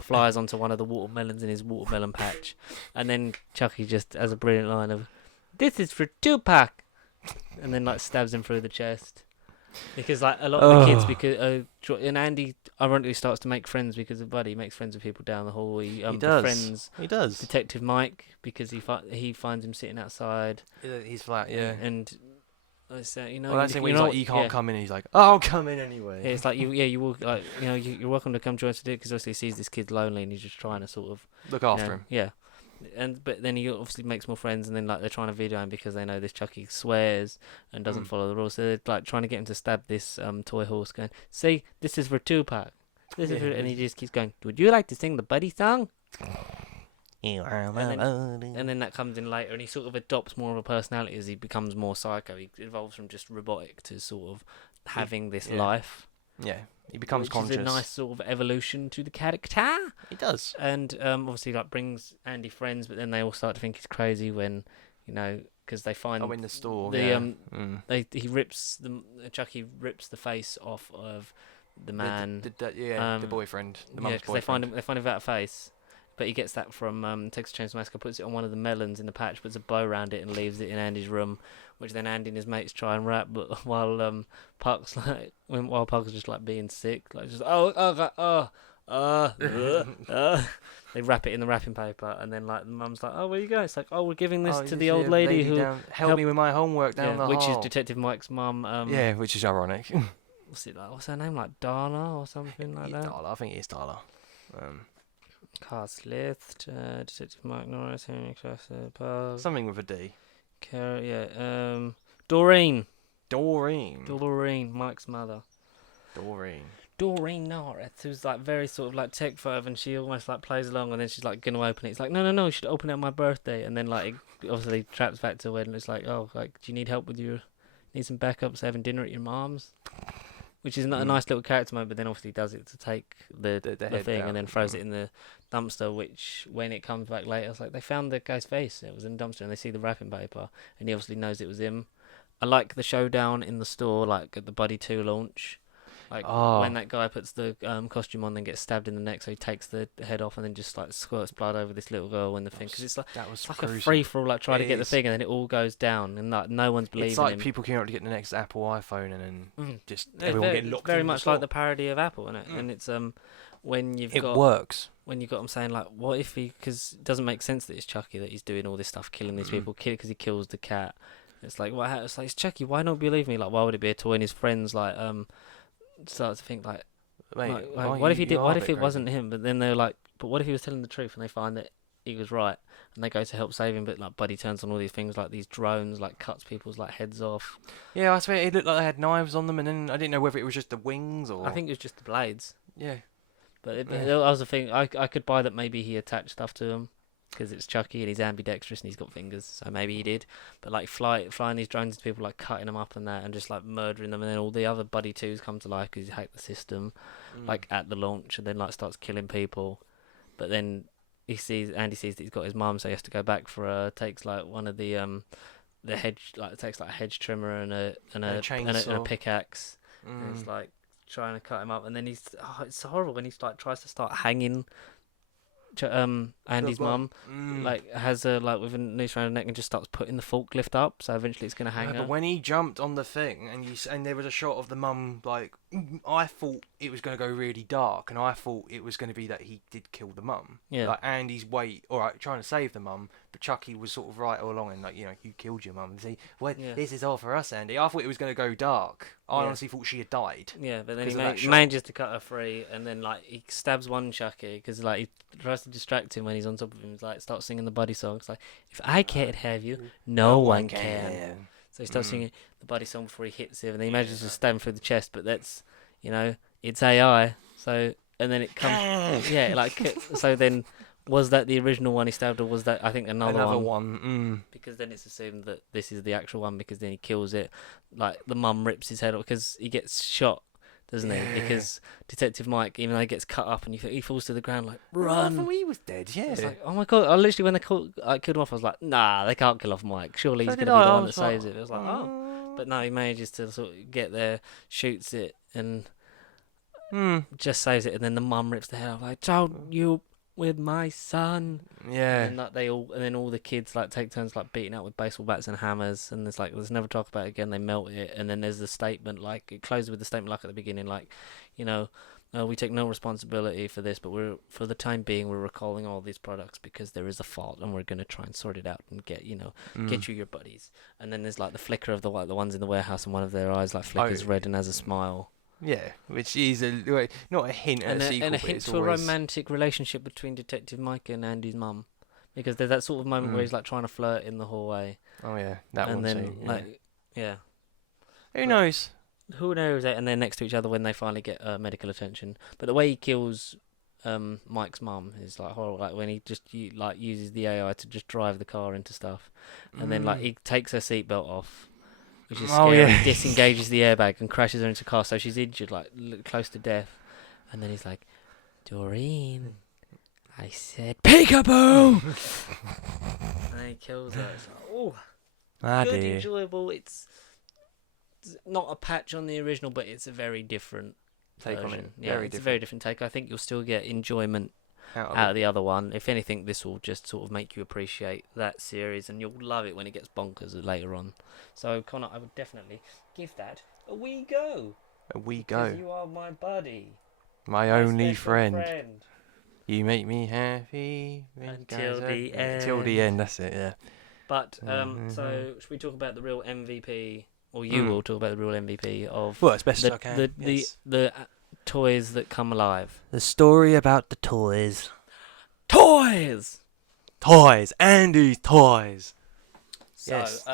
flies onto one of the watermelons in his watermelon patch. And then Chucky just has a brilliant line of, "This is for Tupac," and then like stabs him through the chest. Because like a lot of the kids, because and Andy ironically starts to make friends because of Buddy. He makes friends with people down the hall. He does. He does. Detective Mike, because he finds him sitting outside. He's flat, yeah. And you know, Well, that's when he's like, "You can't come in," and he's like, "I'll come in anyway." Yeah, it's like you will, like, you know, you're welcome to come join us to do it, because obviously he sees this kid lonely and he's just trying to sort of look after him. Yeah, but then he obviously makes more friends, and then like they're trying to video him because they know this Chucky swears and doesn't follow the rules. So they're like trying to get him to stab this toy horse, going, "See, this is for Tupac." And he just keeps going, would you like to sing the buddy song? And then that comes in later, and he sort of adopts more of a personality as he becomes more psycho. He evolves from just robotic to sort of having this life. Yeah, he becomes which conscious. Is a nice sort of evolution to the character. He does. And obviously, like, brings Andy friends, but then they all start to think he's crazy when, because they find in the store. he rips Chucky rips the face off of the man. The boyfriend. The mum's because they find him without a face. But he gets that from Texas Chainsaw Massacre, puts it on one of the melons in the patch, puts a bow around it, and leaves it in Andy's room, which then Andy and his mates try and wrap. But while Park's just like being sick, like just they wrap it in the wrapping paper, and then like the mum's like, "Oh, where you go?" It's like, "Oh, we're giving this to the old lady who helped me with my homework down the hall." Which is Detective Mike's mum. Which is ironic. What's her name? Like Darla or something like that. Darla, I think it is Darla. Cast list, Detective Mike Norris, Henry Cressler, something with a D. Doreen, Mike's mother. Doreen Norris, who's like very sort of like tech phobe, and she almost like plays along, and then she's like gonna open it. It's like, no, you should open it on my birthday, and then like it obviously traps back to when it's like, oh, like, do you need help with need some backups having dinner at your mom's? Which is not a nice little character mode, but then obviously does it to take the thing down. And then throws it in the dumpster, which when it comes back later, it's like they found the guy's face. It was in the dumpster, and they see the wrapping paper, and he obviously knows it was him. I like the showdown in the store, like at the Buddy 2 launch. Like when that guy puts the costume on, then gets stabbed in the neck, so he takes the head off and then just like squirts blood over this little girl when the thing, because it's like a free for all, like try to get the thing, and then it all goes down, and like no one's believing him. It's like people queuing up to get the next Apple iPhone, and then just everyone getting locked. Very much like the parody of Apple, isn't it? And it's when you've got works. When you got I'm saying like, what if because it doesn't make sense that it's Chucky that he's doing all this stuff, killing these people, because he kills the cat. It's like, it's like, it's Chucky. Why not believe me? Like, why would it be a toy? And his friends like start to think like, mate, what if he did? What if it wasn't him? But then they're like, but what if he was telling the truth? And they find that he was right, and they go to help save him. But like Buddy turns on all these things, like these drones, like cuts people's like heads off. Yeah, I swear it looked like they had knives on them, and then I didn't know whether it was just the wings or. I think it was just the blades. Yeah. But that was the thing. I could buy that maybe he attached stuff to him, because it's Chucky and he's ambidextrous and he's got fingers, so maybe he did. But like flying these drones into people, like cutting them up and that, and just like murdering them, and then all the other Buddy 2s come to life because he hacked the system, like at the launch, and then like starts killing people. But then Andy sees that he's got his mum, so he has to go back for takes like one of the hedge, like takes like a hedge trimmer and a pickaxe, and it's like trying to cut him up, and then it's horrible when he like tries to start hanging Andy's mum, like has her like with a noose around her neck and just starts putting the forklift up, so eventually it's gonna hang her. But when he jumped on the thing and there was a shot of the mum, like I thought it was gonna go really dark, and I thought it was gonna be that he did kill the mum. Yeah. Like Andy's alright, trying to save the mum, but Chucky was sort of right all along, and like, you know, you killed your mum. See, this is all for us, Andy. I thought it was gonna go dark. I honestly thought she had died. Yeah, but then he manages to cut her free, and then like he stabs one Chucky because like he tries to distract him when he's on top of him. He's like starts singing the Buddy song. It's like, if I can't have you, no one can. So he starts singing the Buddy song before he hits him, and then he manages to stab him through the chest. But that's, it's AI. So and then it comes, so then. Was that the original one he stabbed, or was that, I think, another one? Because then it's assumed that this is the actual one, because then he kills it. Like, the mum rips his head off, because he gets shot, doesn't he? Because Detective Mike, even though he gets cut up and he falls to the ground, like, run! I thought he was dead, yeah. It's like, oh my god, I literally, when they killed him off, I was like, nah, they can't kill off Mike. Surely he's going to be the one that saves it. It was like, oh. But no, he manages to sort of get there, shoots it, and just saves it, and then the mum rips the head off, like, don't you... with my son, and then all the kids like take turns like beating out with baseball bats and hammers, and there's never talk about it again. They melt it, and then there's the statement, like it closes with the statement like at the beginning, like, we take no responsibility for this, but for the time being we're recalling all these products because there is a fault, and we're gonna try and sort it out and get get you your buddies. And then there's like the flicker of the ones in the warehouse, and one of their eyes like flickers red and has a smile. Yeah, which is not a hint at a sequel, and a hint to a romantic relationship between Detective Mike and Andy's mum, because there's that sort of moment where he's like trying to flirt in the hallway. Oh yeah, that and one then scene. like, yeah. Who knows? who knows? And they're next to each other when they finally get medical attention. But the way he kills Mike's mum is like horrible. Like when he just uses the AI to just drive the car into stuff, and then like he takes her seatbelt off, which is scary. Yeah. Disengages the airbag and crashes her into the car, so she's injured, like close to death. And then he's like, Doreen, I said peekaboo, and then he kills her. It's like, oh, good, enjoyable. It's not a patch on the original, but it's a very different take version. on it. Yeah, it's a very different take. I think you'll still get enjoyment out of the other one. If anything, this will just sort of make you appreciate that series, and you'll love it when it gets bonkers later on. So, Connor, I would definitely give that a wee go. A wee Because go. you are my buddy. My only friend. You make me happy Until the end. Until the end, that's it, yeah. But, so, should we talk about the real MVP? Or you will talk about the real MVP of well, as best as I can. the toys that come alive. The story about the toys. Toys! Toys! Andy's toys! So, Yes.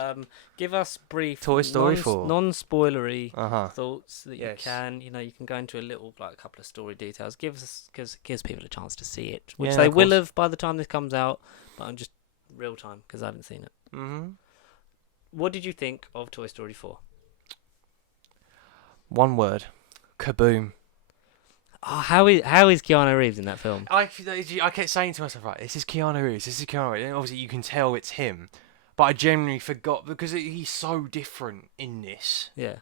Give us brief Toy Story 4. non-spoilery Uh-huh. thoughts that Yes. you can. You know, you can go into a couple of story details. Because it gives people a chance to see it, which Yeah, they of will course. have by the time this comes out. But I'm just real time because I haven't seen it. Mm-hmm. What did you think of Toy Story 4? One word. Kaboom. Oh, how is Keanu Reeves in that film? I kept saying to myself, right, this is Keanu Reeves, and obviously you can tell it's him, but I genuinely forgot, because he's so different in this. Yeah,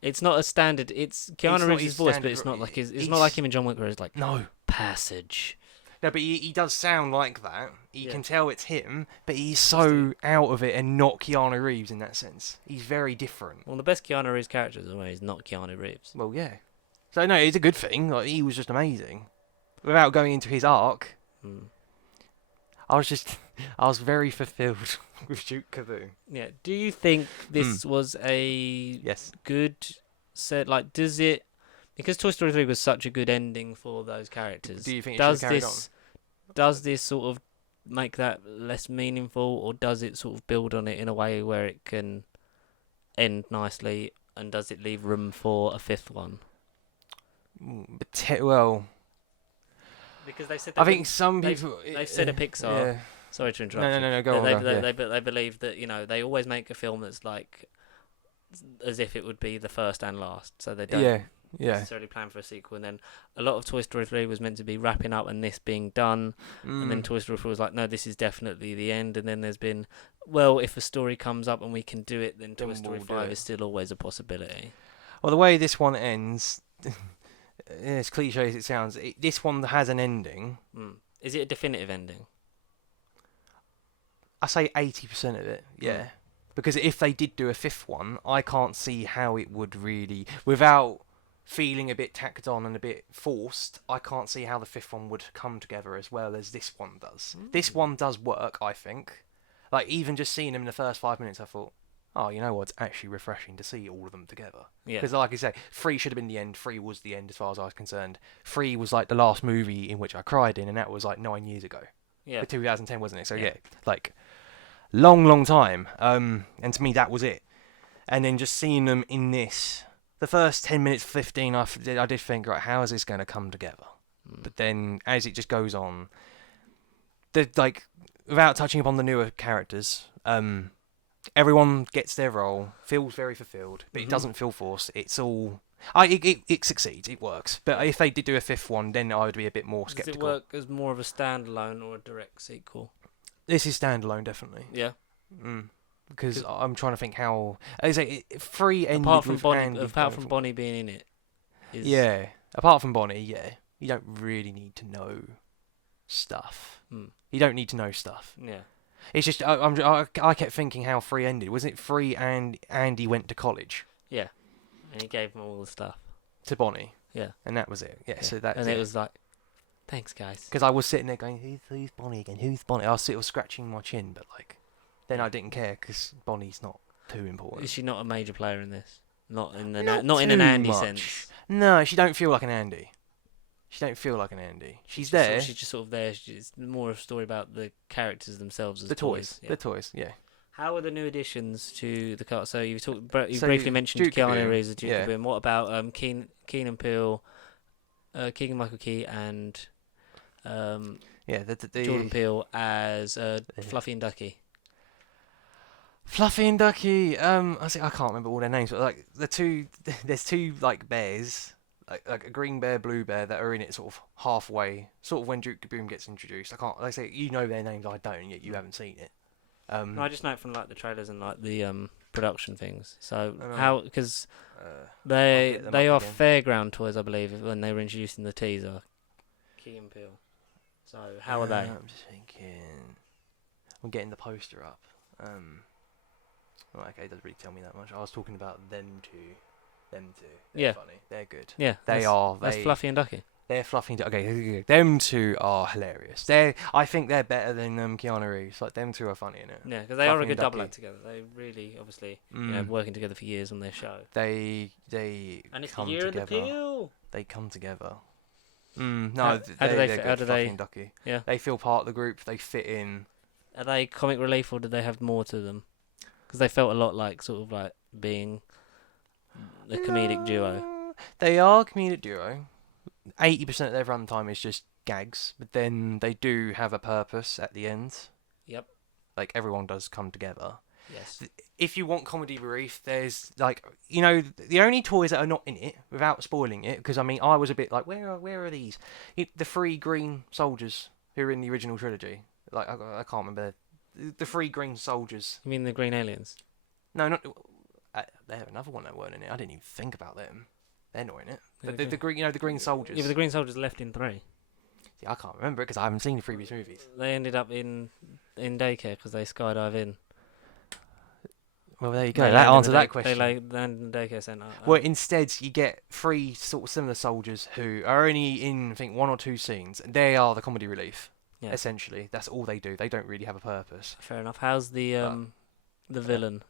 it's not a standard. It's Keanu not Reeves' his voice, but standard it's not like his. It's he's- not like him in John Wick, where it's like No. passage. No, but he does sound like that. You Yeah. can tell it's him, but he's so out of it and not Keanu Reeves in that sense. He's very different. Well, the best Keanu Reeves character is always not Keanu Reeves. Well, yeah. So, no, it's a good thing. Like, he was just amazing. Without going into his arc, I was very fulfilled with Shoot Kaboom. Yeah. Do you think this was a Yes. good set? Like, does it? Because Toy Story 3 was such a good ending for those characters. Do you think it should have carried does this sort of make that less meaningful, or does it sort of build on it in a way where it can end nicely, and does it leave room for a fifth one? Well, Because they said I think some they've- people... they've said at Pixar. Yeah. Sorry to interrupt. No, go you. on. They believe that, you know, they always make a film that's like as if it would be the first and last, so they don't Yeah. necessarily plan for a sequel. And then a lot of Toy Story 3 was meant to be wrapping up and this being done, and then Toy Story 4 was like, no, this is definitely the end. And then there's been, well, if a story comes up and we can do it, then Toy Story 5 is still always a possibility. Well, the way this one ends, as cliche as it sounds, this one has an ending. Is it a definitive ending? I say 80% of it, yeah. Because if they did do a fifth one, I can't see how it would really, without feeling a bit tacked on and a bit forced, I can't see how the fifth one would come together as well as this one does. This one does work, I think. Like, even just seeing them in the first 5 minutes, I thought, oh, you know what, it's actually refreshing to see all of them together. Yeah. Because like I say, 3 should have been the end, 3 was the end as far as I was concerned. 3 was like the last movie in which I cried in, and that was like 9 years ago. Yeah. 2010, wasn't it? So yeah, like, long time. And to me, that was it. And then just seeing them in this, the first 10 minutes, 15, I did think, right, how is this going to come together? But then, as it just goes on, like, without touching upon the newer characters, everyone gets their role, feels very fulfilled, but it doesn't feel forced. It's all... It succeeds, it works. But if they did do a fifth one, then I would be a bit more sceptical. Does it work as more of a standalone or a direct sequel? This is standalone, definitely. Yeah. Because I'm trying to think how... I say, 3 ended Apart from with Bonnie, Andy apart going from for- Bonnie being in it. Yeah. Apart from Bonnie, yeah. You don't really need to know stuff. You don't need to know stuff. Yeah. It's just... I kept thinking how 3 ended. Wasn't it 3 and Andy went to college? Yeah. And he gave him all the stuff. To Bonnie. Yeah. And that was it. Yeah, so that's and it. it was like, thanks, guys. Because I was sitting there going, who's Bonnie again? Who's Bonnie? I was sort of scratching my chin, but like... Then I didn't care, because Bonnie's not too important. Is she not a major player in this? Not in the Not in an too Andy much. sense. No, she don't feel like an Andy. She don't feel like an Andy. She's there. She's just sort of there. It's more of a story about the characters themselves as The toys. Yeah. The toys, yeah. How are the new additions to the cast? So you So briefly mentioned Duke of Keanu Boom, Reeves as Duke yeah. of Boom. What about Keenan Peele, Keegan-Michael Key, and um, Yeah, Jordan Peele as Fluffy and Ducky? Fluffy and Ducky. I can't remember all their names, but like there's two like bears, like a green bear, blue bear that are in it sort of halfway, sort of when Duke of Boom gets introduced. I can't. Like I say, you know their names, I don't, yet you haven't seen it. No, I just know it from like the trailers and like the production things. So I know. how because I'll get them they up are again. fairground toys, I believe, when they were introducing the teaser. Key and Peele. So how are they? I'm just thinking. I'm getting the poster up. Well, okay, it doesn't really tell me that much. I was talking about them two. They're Yeah. funny. They're good. Yeah, They that's, are. That's Fluffy and Ducky. They're fluffy. Okay, them two are hilarious. I think they're better than Keanu Reeves. Like them two are funny in it. Yeah, because they are Fluffy a and good double Ducky. act together. They really, obviously, Mm. working together for years on their show. They And it's the come year together. of the Peel. They come together. No, How do they they're fit- good. how do Fluffy they- and Ducky. Yeah. They feel part of the group. They fit in. Are they comic relief or do they have more to them? Because they felt a lot like sort of like being a comedic duo. No, They are a comedic duo. 80% of their runtime is just gags, but then they do have a purpose at the end. Yep. Like everyone does come together. Yes. If you want comedy relief, there's like the only toys that are not in it, without spoiling it, because I mean I was a bit like where are these? The 3 green soldiers who are in the original trilogy. Like I can't remember the 3 green soldiers. You mean the Green Aliens? No, not they have another one that weren't in it. I didn't even think about them. They're not in it. But Yeah, the green, the green soldiers. Yeah, but the Green Soldiers left in 3. Yeah, I can't remember it because I haven't seen the previous movies. They ended up in daycare because they skydive in. Well, there you go. They That land in answers the that day- question. They land in the daycare centre. Well, instead, you get 3 sort of similar soldiers who are only in, I think, 1 or 2 scenes. They are the comedy relief, Yeah. essentially. That's all they do. They don't really have a purpose. Fair enough. How's the villain?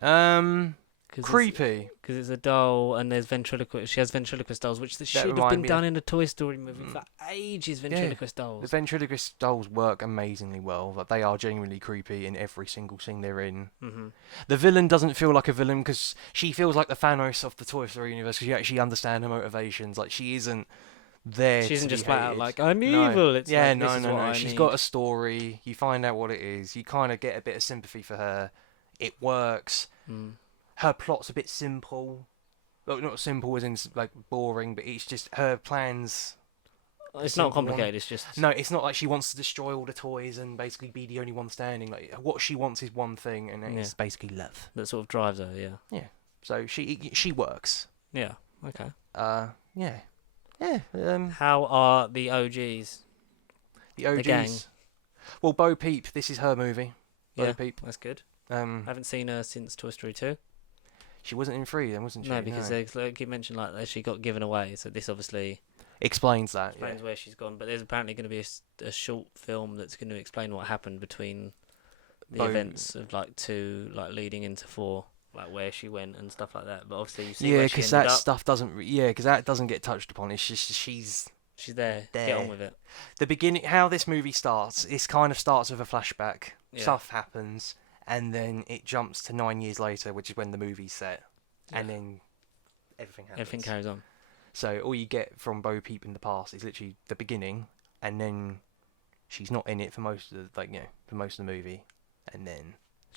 Cause Creepy. Because it's a doll and there's ventriloquist. She has ventriloquist dolls, which should have remind been me done of- in a Toy Story movie for ages. Ventriloquist The dolls. ventriloquist dolls work amazingly well. Like, they are genuinely creepy in every single scene they're in. Mm-hmm. The villain doesn't feel like a villain because she feels like the Thanos of the Toy Story universe because you actually understand her motivations. Like, she isn't there She isn't to just be flat out hated. like, I'm No. evil. It's Yeah, like, no, this is no, what no. I She's need. got a story. You find out what it is. You kind of get a bit of sympathy for her. It works. Mm. Her plot's a bit simple. Well, not simple as in like boring, but it's just her plans. It's simple not one. complicated. It's just No, it's not like she wants to destroy all the toys and basically be the only one standing. Like, what she wants is one thing, and it's basically love. that sort of drives her. Yeah. So she works. Yeah. Okay. Yeah. How are the OGs? The OGs. The gang. Well, Bo Peep. This is her movie. Bo Yeah, Peep. that's good. I haven't seen her since Toy Story 2. She wasn't in 3 then, wasn't she? No, because they keep mentioning like she got given away. So this obviously explains that. explains where she's gone. But there's apparently going to be a short film that's going to explain what happened between the events of like 2, like leading into 4, like where she went and stuff like that. But obviously you see where she because ended that up. stuff doesn't. Because that doesn't get touched upon. It's just she's She's there. there. Get on with it. the beginning. How this movie starts. It kind of starts with a flashback. Yeah. Stuff happens, and then it jumps to 9 years later, which is when the movie's set, and Yeah. then everything happens. Everything carries on. So all you get from Bo Peep in the past is literally the beginning, and then she's not in it for most of the movie, and then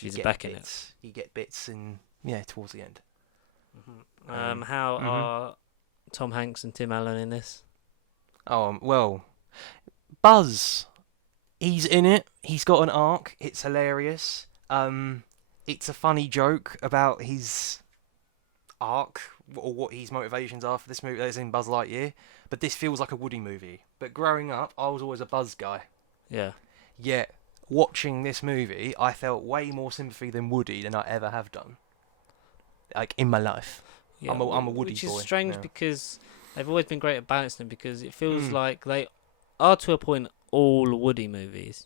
you She's get back in it. bits. You get bits, and towards the end. How are Tom Hanks and Tim Allen in this? Oh well, Buzz, he's in it. He's got an arc. It's hilarious. It's a funny joke about his arc or what his motivations are for this movie. As in Buzz Lightyear, but this feels like a Woody movie. But growing up, I was always a Buzz guy. Yeah. Yet watching this movie, I felt way more sympathy than Woody than I ever have done. Like in my life. Yeah, I'm a Woody which boy, is strange yeah. because they've always been great at balancing them because it feels Mm. like they are to a point all Woody movies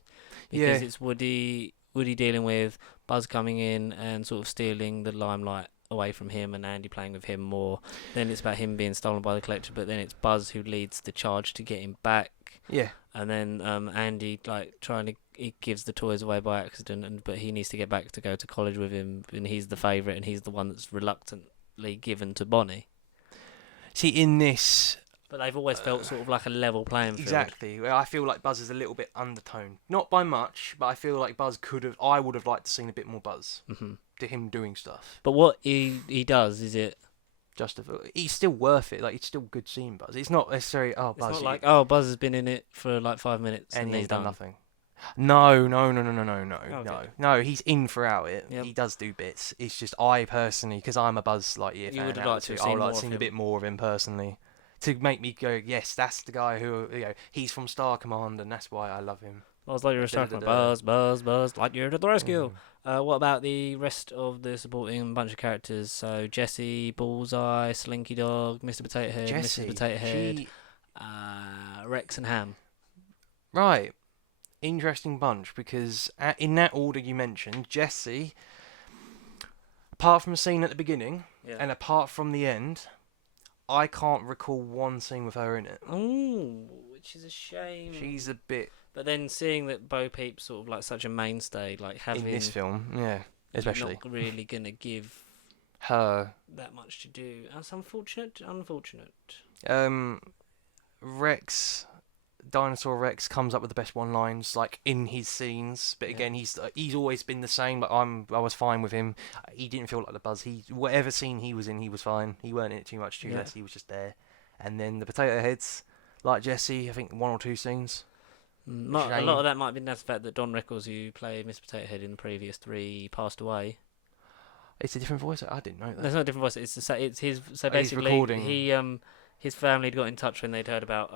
because Yeah. it's Woody dealing with Buzz coming in and sort of stealing the limelight away from him and Andy playing with him more. Then it's about him being stolen by the collector, but then it's Buzz who leads the charge to get him back. Yeah. And then Andy like trying to he gives the toys away by accident, but he needs to get back to go to college with him, and he's the favourite, and he's the one that's reluctantly given to Bonnie. See, in this... But they've always felt sort of like a level playing field. Exactly. Well, I feel like Buzz is a little bit undertoned. Not by much, but I feel like I would have liked to seen a bit more Buzz. Mm-hmm. To him doing stuff. But what he does, is it... He's still worth it. Like, it's still good seeing Buzz. It's not necessarily, Buzz. It's not like, oh, Buzz has been in it for like 5 minutes and he's done nothing. No. Okay. No, he's in throughout it. Yep. He does do bits. It's just I personally, because I'm a Buzz Lightyear fan, You would have liked to have I seen would like more to of see a him. bit more of him personally. To make me go, yes, that's the guy who, he's from Star Command, and that's why I love him. Buzz Lightyear is talking about Buzz, Lightyear to the rescue. What about the rest of the supporting bunch of characters? So Jessie, Bullseye, Slinky Dog, Mr. Potato Head, Jessie, Mrs. Potato Head, Rex and Ham. Right. Interesting bunch, because in that order you mentioned, Jessie, apart from a scene at the beginning, and apart from the end, I can't recall one scene with her in it. Ooh, which is a shame. She's a bit... But then seeing that Bo Peep's sort of like such a mainstay, like having... In this film, yeah, especially. Not really going to give her... that much to do. That's unfortunate. Rex... Dinosaur Rex comes up with the best one-lines, like, in his scenes. But again, he's always been the same, but I was fine with him. He didn't feel like the Buzz. Whatever scene he was in, he was fine. He weren't in it too much, too less. He was just there. And then the Potato Heads, like Jessie, I think 1 or 2 scenes. A lot of that might have been the fact that Don Rickles, who played Mr. Potato Head in the previous 3, passed away. It's a different voice? I didn't know that. There's not a different voice. It's his... So He's basically, recording. his family had got in touch when they'd heard about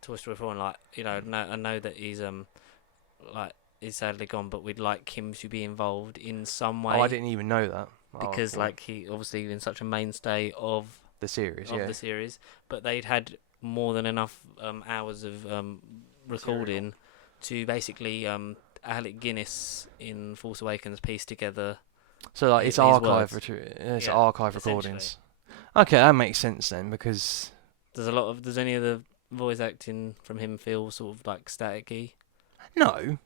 Toy Story 4 and like, I know that he's he's sadly gone, but we'd like him to be involved in some way. Oh, I didn't even know that. Because he obviously been such a mainstay of the series, the series, but they'd had more than enough hours of recording to basically Alec Guinness in Force Awakens piece together. So like it's archive recordings. Okay, that makes sense then, because does any of the voice acting from him feel sort of like staticky? No,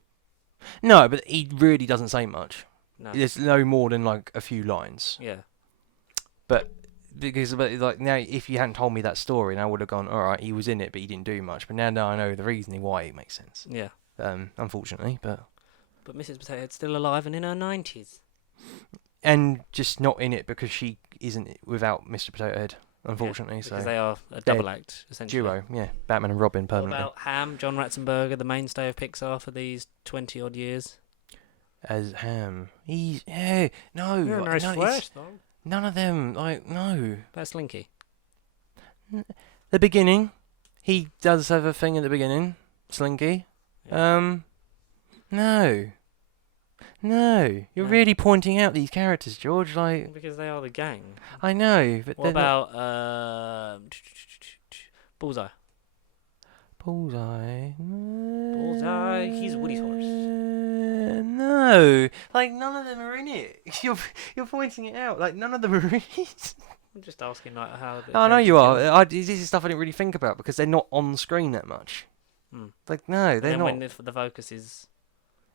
but he really doesn't say much. No. There's no more than like a few lines. Yeah. But like now, if you hadn't told me that story, and I would have gone, all right, he was in it, but he didn't do much. But now I know the reasoning why it makes sense. Yeah. Unfortunately, but Mrs. Potato Head's still alive and in her 90s. And just not in it because she isn't without Mr. Potato Head, unfortunately. Yeah, because so they are a double act, essentially. Duo, yeah. Batman and Robin, permanently. What about Ham, John Ratzenberger, the mainstay of Pixar for these 20-odd years? As Ham. He's... None of them, no. About Slinky. The beginning. He does have a thing at the beginning. Slinky. Yeah. No. You're really pointing out these characters, George. Like, because they are the gang. I know, but what about Bullseye? Bullseye. He's Woody's horse. No, like none of them are in it. You're pointing it out. Like none of them are in it. I'm just asking like how. I know you are. This is stuff I didn't really think about because they're not on screen that much. Like no, they're not. When the focus is.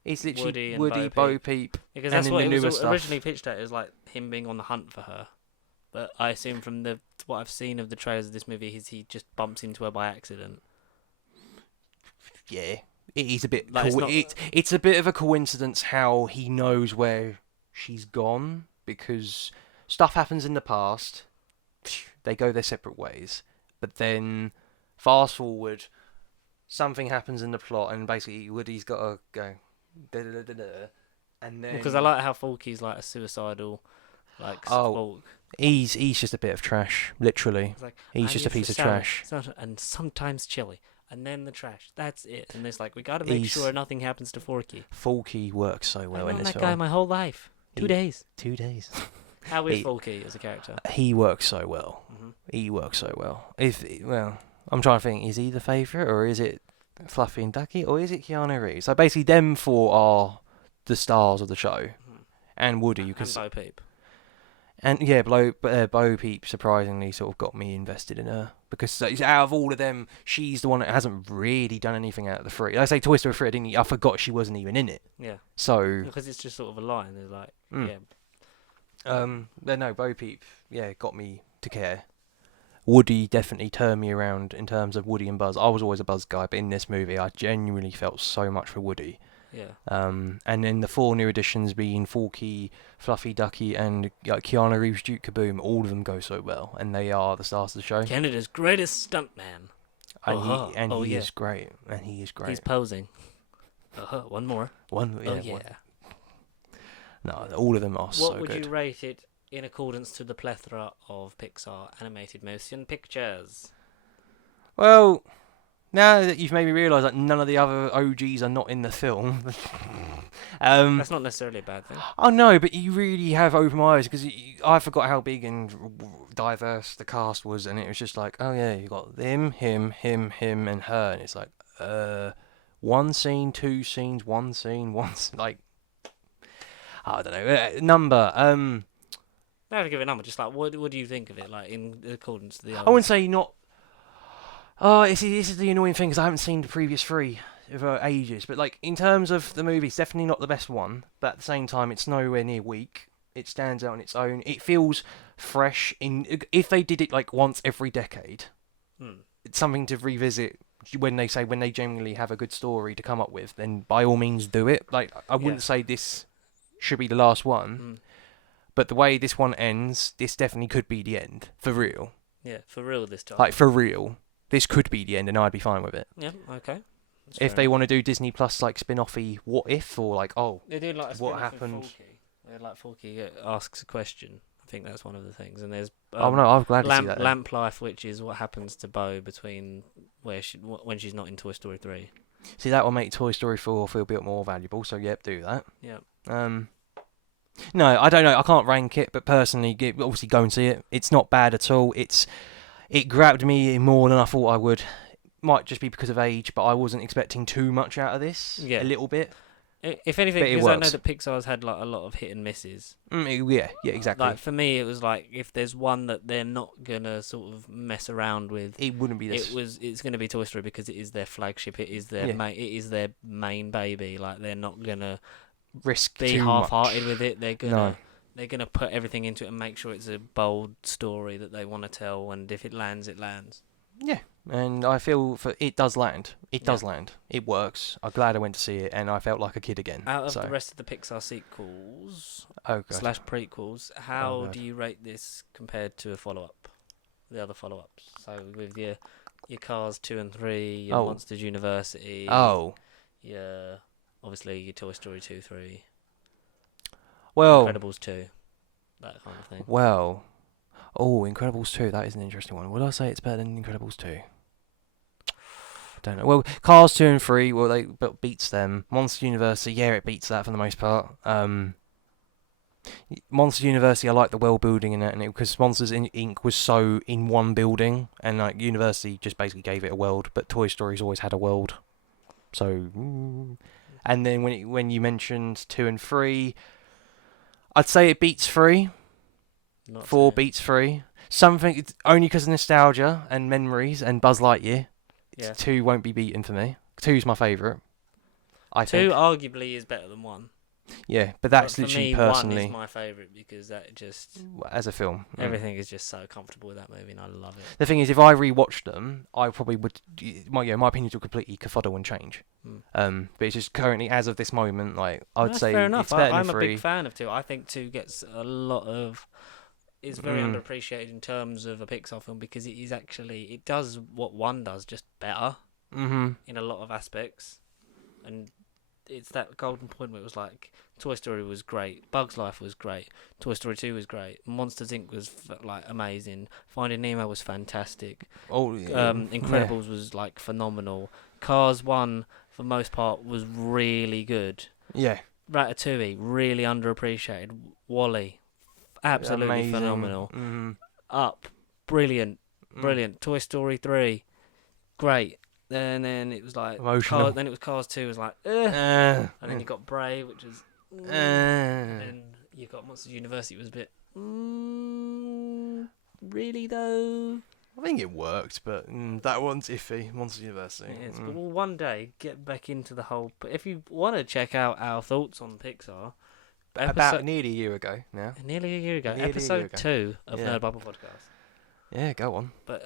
It's literally Woody, Bo Peep, because that's and what then it the was newer originally stuff. pitched at. Is like him being on the hunt for her, but I assume from what I've seen of the trailers of this movie, he just bumps into her by accident. Yeah, it is a bit. Like, it's a bit of a coincidence how he knows where she's gone because stuff happens in the past. They go their separate ways, but then fast forward, something happens in the plot, and basically Woody's got to go. And then Because I like how Forky's like a suicidal, like skulk. He's just a bit of trash, literally. It's like, He's just a piece of trash. And sometimes chili, and then the trash. That's it. And it's like we got to make sure nothing happens to Forky. Forky works so well in this I've known that film. guy my whole life. 2 days. 2 days. How is Forky as a character? He works so well. Mm-hmm. He works so well. I'm trying to think. Is he the favourite, or is it Fluffy and Ducky, or is it Keanu Reeves? So basically, them four are the stars of the show, and Woody. And Bo Peep. And yeah, Bo Peep surprisingly sort of got me invested in her because out of all of them, she's the one that hasn't really done anything out of the three. Like I say Toy Story 3, I forgot she wasn't even in it. Yeah. So Because it's just sort of a line. There's like, yeah. But no, Bo Peep, yeah, got me to care. Woody definitely turned me around in terms of Woody and Buzz. I was always a Buzz guy, but in this movie, I genuinely felt so much for Woody. Yeah. And then the 4 new additions being Forky, Fluffy Ducky, and Keanu Reeves, Duke Kaboom, all of them go so well, and they are the stars of the show. Canada's greatest stuntman. He is great, and he is great. He's posing. One more. One, yeah. Oh yeah. No, all of them are so good. What would you rate it in accordance to the plethora of Pixar animated motion pictures? Well, now that you've made me realise that none of the other OGs are not in the film. That's not necessarily a bad thing. Oh no, but you really have opened my eyes because I forgot how big and diverse the cast was, and it was just like, oh yeah, you got him, and her, and it's like, one scene, 2 scenes, one scene, like, I don't know, number. I have to give it a number. Just like, what do you think of it? Like in accordance to the others? I wouldn't say not. Oh, this is the annoying thing because I haven't seen the previous 3 for ages. But like in terms of the movie, it's definitely not the best one. But at the same time, it's nowhere near weak. It stands out on its own. It feels fresh. If they did it like once every decade, it's something to revisit. When they genuinely have a good story to come up with, then by all means do it. Like I wouldn't say this should be the last one, but the way this one ends, this definitely could be the end for real. Yeah, for real this time. Like for real. This could be the end, and I'd be fine with it. Yeah, okay. That's if they want to do Disney Plus like spin-offy, what if, or like, they do like a what happened? They're like Forky asks a question. I think that's one of the things. And there's no, I'm glad to see that. Lamp Life, which is what happens to Bo between when she's not in Toy Story 3. See, that will make Toy Story 4 feel a bit more valuable. So yep, do that. Yeah. No, I don't know. I can't rank it, but personally, obviously go and see it. It's not bad at all. It grabbed me more than I thought I would. Might just be because of age, but I wasn't expecting too much out of this. Yeah. A little bit. If anything, because I know that Pixar's had like a lot of hit and misses. Yeah, exactly. Like for me, it was like if there's one that they're not gonna sort of mess around with, it wouldn't be this. It's gonna be Toy Story because it is their flagship. It is their it is their main baby. Like they're not gonna be half-hearted with it. They're gonna put everything into it and make sure it's a bold story that they want to tell. And if it lands, it lands. Yeah. And I feel it does land. It does land. It works. I'm glad I went to see it, and I felt like a kid again. Out of the rest of the Pixar sequels / prequels, how do you rate this compared to the other follow-ups? So with your Cars 2 and 3, your Monsters University. Yeah, obviously your Toy Story 2, 3. Well, Incredibles 2, that kind of thing. Well, Incredibles 2. That is an interesting one. Would I say it's better than Incredibles 2? Don't know. Well, Cars 2 and 3, but beats them. Monster University, it beats that for the most part. Monster University, I like the world building in it, and because Monsters Inc. was so in one building, and like University just basically gave it a world, but Toy Story's always had a world. So, and then when you mentioned 2 and 3, I'd say it beats 3. 4 beats 3. Something only because of nostalgia and memories and Buzz Lightyear. Yeah. 2 won't be beaten for me. 2's my favourite. 2 arguably is better than 1. Yeah, but that's literally me, personally 1 is my favourite because that just as a film. Everything is just so comfortable with that movie, and I love it. The thing is, if I rewatched them, I probably would. My opinions would completely kerfuddle and change. But it's just currently, as of this moment, like I'd say, fair enough. It's better I'm than a 3. big fan of 2. I think 2 gets a lot of. It's very underappreciated in terms of a Pixar film because it does what 1 does, just better in a lot of aspects, and it's that golden point where it was like Toy Story was great, Bugs Life was great, Toy Story 2 was great, Monsters Inc. was like amazing, Finding Nemo was fantastic, Incredibles was like phenomenal, Cars 1 for most part was really good, Ratatouille really underappreciated, WALL-E absolutely phenomenal, Up brilliant, Toy Story 3 great. And then it was like emotional. Then it was Cars 2 was like and then you got Brave, which was and then you got Monsters University was a bit Really though. I think it worked, but that one's iffy. Monsters University. It is, but we'll one day get back into the whole. But if you want to check out our thoughts on Pixar, About nearly a year ago now. nearly a year ago, Nearly a episode year ago. 2 of Yeah. Nerd Bible Podcast. Yeah, go on. But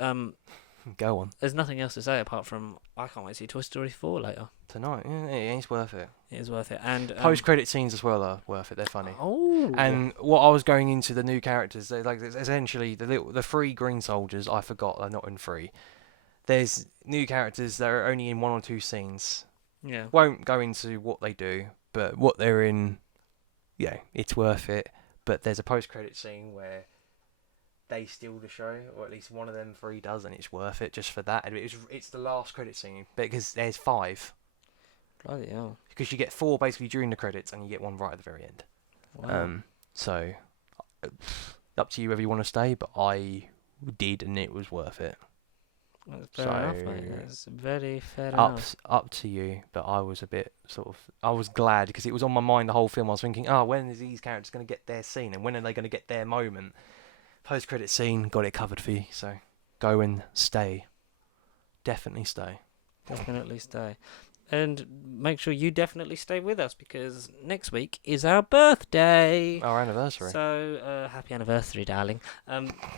Go on. there's nothing else to say apart from I can't wait to see Toy Story 4 later. Tonight. Yeah, it's worth it. It is worth it. And Post-credit scenes as well are worth it. They're funny. Oh. And what I was going into the new characters, they're like essentially the 3 green soldiers. I forgot they're not in 3. There's new characters that are only in 1 or 2 scenes. Yeah. Won't go into what they do, but what they're in, yeah, it's worth it. But there's a post-credit scene where they steal the show, or at least one of them 3 does, and it's worth it just for that. And it's the last credit scene because there's 5. Bloody hell. Because you get 4 basically during the credits, and you get 1 right at the very end. Wow. So up to you whether you want to stay, but I did, and it was worth it. That's fair enough, mate. so- That's very fair enough. Up to you, but I was a bit I was glad because it was on my mind the whole film. I was thinking, when is these characters going to get their scene, and when are they going to get their moment? Post-credit scene, got it covered for you. So go and stay. Definitely stay. Definitely stay. And make sure you definitely stay with us because next week is our birthday. Our anniversary. So, happy anniversary, darling.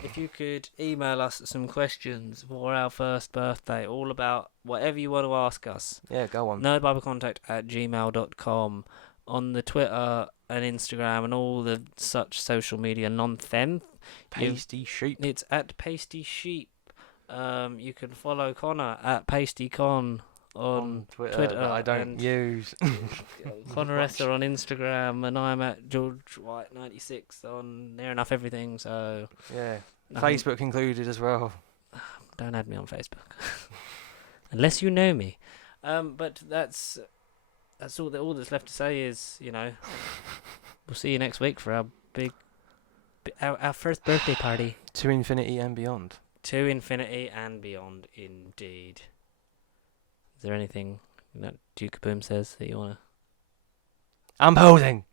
If you could email us some questions for our first birthday, all about whatever you want to ask us. Yeah, go on. nerdbiblecontact@gmail.com, on the Twitter and Instagram and all the such social media nonsense. Pasty sheep. It's at Pasty Sheep. You can follow Connor at PastyCon on Twitter that I don't and use. Connor Esser on Instagram, and I'm at George White 96 on near enough everything. So Yeah. nothing- Facebook included as well. Don't add me on Facebook unless you know me. But that's all that's left to say is we'll see you next week for our our first birthday party. To infinity and beyond. To infinity and beyond, indeed. Is there anything that Duke of Boom says that you want to... I'm posing.